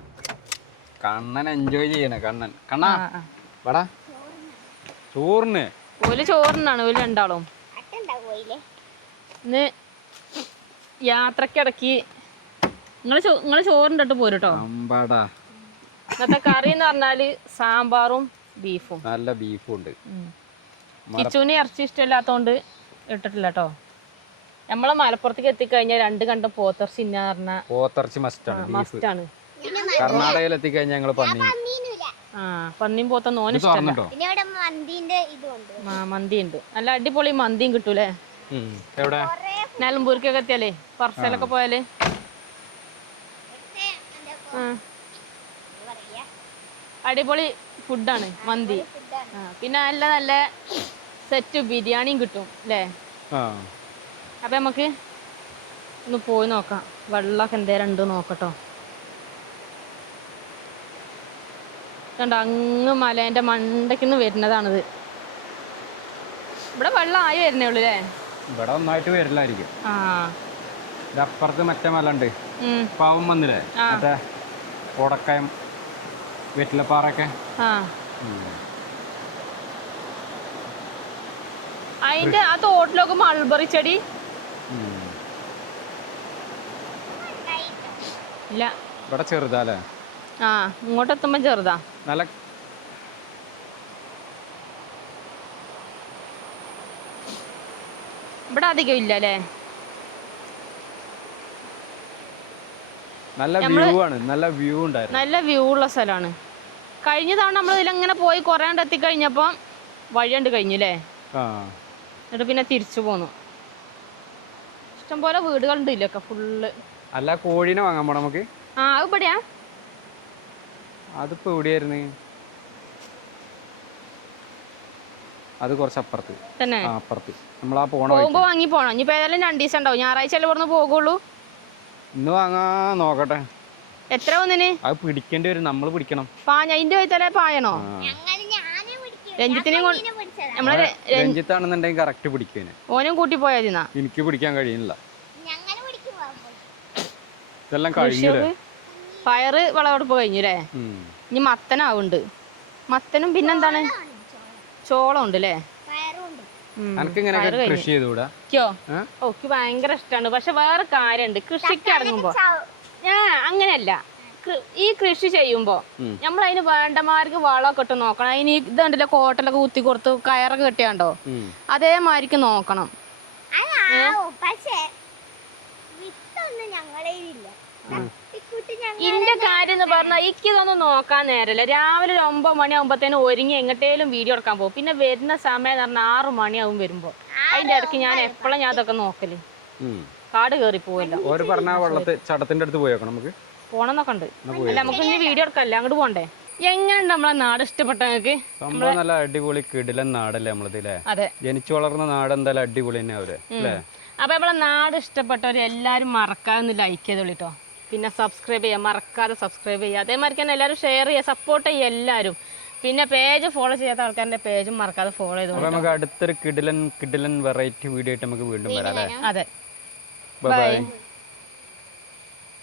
കണ്ണൻ എൻജോയ് ചെയ്യണേ. കണ്ണാ വടാ ചോറിന്. ഓല് ചോറിനാണ് ഓല് രണ്ടാളും. ഇന്ന് യാത്രക്കിടക്ക് നിങ്ങള് ചോറിൻ്റെ പോരുട്ടോ. ഇന്നത്തെ കറി എന്ന് പറഞ്ഞാല് സാമ്പാറും ബീഫും. നല്ല ബീഫും ഉണ്ട്. കിച്ചുവിന് ഇറച്ചി ഇഷ്ടമില്ലാത്തോണ്ട് ഇട്ടിട്ടില്ല കേട്ടോ. നമ്മളെ മലപ്പുറത്തേക്ക് എത്തിക്കഴിഞ്ഞാൽ 2 കണ്ടം പോത്തിറച്ചി പോത്തിറച്ചി മസ്റ്റാണ്. കർണാടകയിൽ എത്തിക്കഴിഞ്ഞാൽ ഞങ്ങള് പന്നിയും പോത്തൊന്നും ഓന് ഇഷ്ടമല്ല. മന്തി ഉണ്ട്, നല്ല അടിപൊളി മന്തിയും കിട്ടൂലേ. നിലമ്പൂർക്കൊക്കെ എത്തിയാലേ, പറശ്ശലൊക്കെ പോയാല് അടിപൊളി ഫുഡാണ് മന്തി. പിന്നെ നല്ല സെറ്റ് ബിരിയാണിയും കിട്ടും അല്ലേ. അപ്പൊ നമുക്ക് ഒന്ന് പോയി നോക്കാം. വെള്ളമൊക്കെ എന്തേലും ഉണ്ട് നോക്കട്ടോ. കണ്ടോ, അങ്ങ് മലേന്റെ മണ്ടയ്ക്കുന്ന് വരുന്നതാണിത്. ഇവിടെ വെള്ളം ആയി വരുന്നേ ഉള്ളു അല്ലേ. ഇവിടെ ഒന്നായിട്ട് വരില്ലായിരിക്കും. അപ്പുറത്ത് മറ്റേ മല ഉണ്ട്, പാവം വന്നില്ലേ, മറ്റേ കോടക്കയം വെറ്റിലപ്പാറൊക്കെ. അതിന്റെ ആ തോട്ടിലൊക്കെ മൾബറി ചെടി ഇല്ല. ഇവിടെ ചെറുതാല്ലേ? ആ ഇങ്ങോട്ട് എത്തുമ്പോ ചെറുതാ. നല്ല ഇവിടെ അധികം ഇല്ല അല്ലേ? നല്ല വ്യൂ ആണ്. നല്ല വ്യൂ ഉണ്ടായിരുന്നു. നല്ല വ്യൂ ഉള്ള സ്ഥലമാണ്. കഴിഞ്ഞ തവണ നമ്മൾ ഇതിലങ്ങനെ പോയി കുറേ കണ്ട് എത്തിക്കഴിഞ്ഞപ്പോ വഴി കണ്ട് കഴിഞ്ഞു അല്ലേ? എന്നിട്ട് പിന്നെ തിരിച്ചു പോന്നു. ഇഷ്ടംപോലെ വീടുകളുണ്ട് ഇതിലൊക്കെ ഫുള്ള്. അല്ല കോഴീനെ വാങ്ങാൻ പോണം നമുക്ക്. ആ അത് ഇവിടെയാ. അതിപ്പോ എവിടെയായിരുന്നു? അത് കുറച്ച് അപ്പുറത്ത് തന്നെ. അപ്പുറത്ത് നമ്മളാ പോകുമ്പോ വാങ്ങി പോണം. ഇനിയിപ്പോ ഏതായാലും 2 ദിവസം ഉണ്ടാവും. ഞായറാഴ്ച അല്ലേ പറഞ്ഞ് പോകുള്ളൂ. ഇന്ന് വാങ്ങാ നോക്കട്ടെ. എത്ര ഒന്നിന്? അത് പിടിക്കേണ്ടി വരും. നമ്മള് പിടിക്കണം. അതിന്റെ വയത്തല്ലേ പായണോ? രഞ്ജിത്തിനെ നമ്മളെ രഞ്ജിത്താണെന്നുണ്ടെങ്കിൽ കറക്റ്റ് പിടിക്കാന്. ഓനും കൂട്ടി പോയാ. എനിക്ക് പിടിക്കാൻ കഴിയുന്നില്ല. ഇതെല്ലാം കഴിഞ്ഞു. പയറ് വിളവെടുപ്പ് കഴിഞ്ഞു അല്ലേ? ഇനി മത്തനാവുണ്ട്. മത്തനും പിന്നെന്താണ് ചോളം ഉണ്ട് അല്ലേ? കൃഷി ചെയ്തുകൂടാ? ഓക്ക് ഭയങ്കര ഇഷ്ടമാണ്. പക്ഷെ വേറെ കാര്യമുണ്ട്. കൃഷിക്ക് ഇറങ്ങുമ്പോ അങ്ങനെയല്ല. ഈ കൃഷി ചെയ്യുമ്പോ നമ്മളതിന് വേണ്ടമാർക്ക് വളമൊക്കെ ഇട്ട് നോക്കണം. അതിന് ഇതുണ്ടല്ലോ കോട്ടലൊക്കെ കുത്തി കൊടുത്ത് കയറൊക്കെ കെട്ടിയാണ്ടോ അതേമാതിരിക്ക് നോക്കണം. ഇന്റെ കാര്യം എന്ന് പറഞ്ഞാൽ ഇതൊന്നും നോക്കാൻ നേരല്ല. രാവിലെ ഒരു 9 മണിയാകുമ്പോഴത്തേനും ഒരുങ്ങി എങ്ങോട്ടേലും വീഡിയോ എടുക്കാൻ പോകും. പിന്നെ വരുന്ന സമയം എന്ന് പറഞ്ഞാൽ 6 മണിയാവും വരുമ്പോ. അതിന്റെ ഇടയ്ക്ക് ഞാൻ എപ്പോഴും ഞാൻ അതൊക്കെ നോക്കല്. കാട് കയറി പോവല്ലോ. ചടത്തിന്റെ അടുത്ത് പോയേക്കണം നമുക്ക്. പോണെന്നൊക്കെ ഉണ്ട്. അല്ല നമുക്ക് ഇനി വീഡിയോ എടുക്കല്ലേ, അങ്ങോട്ട് പോണ്ടേ? എങ്ങനെയുണ്ട് നമ്മളെ നാട് ഇഷ്ടപ്പെട്ട നിങ്ങൾക്ക്? സംഭവം നല്ല അടിപൊളി കിടിലൻ നാടല്ലേ നമ്മളതില്ലേ? അതെ, ജനിച്ചു വളർന്ന നാട് എന്തായാലും അടിപൊളി തന്നെ അവര് അല്ലേ? അപ്പൊ നമ്മളെ നാട് ഇഷ്ടപ്പെട്ടവര് എല്ലാരും മറക്കാതെ ലൈക്ക് ചെയ്തോളിട്ടോ. പിന്നെ സബ്സ്ക്രൈബ് ചെയ്യുക, മറക്കാതെ സബ്സ്ക്രൈബ് ചെയ്യുക. അതേമാതിരി തന്നെ എല്ലാവരും ഷെയർ ചെയ്യുക, സപ്പോർട്ട് ചെയ്യുക എല്ലാവരും. പിന്നെ പേജ് ഫോളോ ചെയ്യാത്ത ആൾക്കാരുടെ പേജും മറക്കാതെ ഫോളോ ചെയ്തോളൂ. നമുക്ക് അടുത്തൊരു കിടിലൻ വെറൈറ്റി വീഡിയോ ആയിട്ട് നമുക്ക് വീണ്ടും വരാം. അതെ, ബൈ.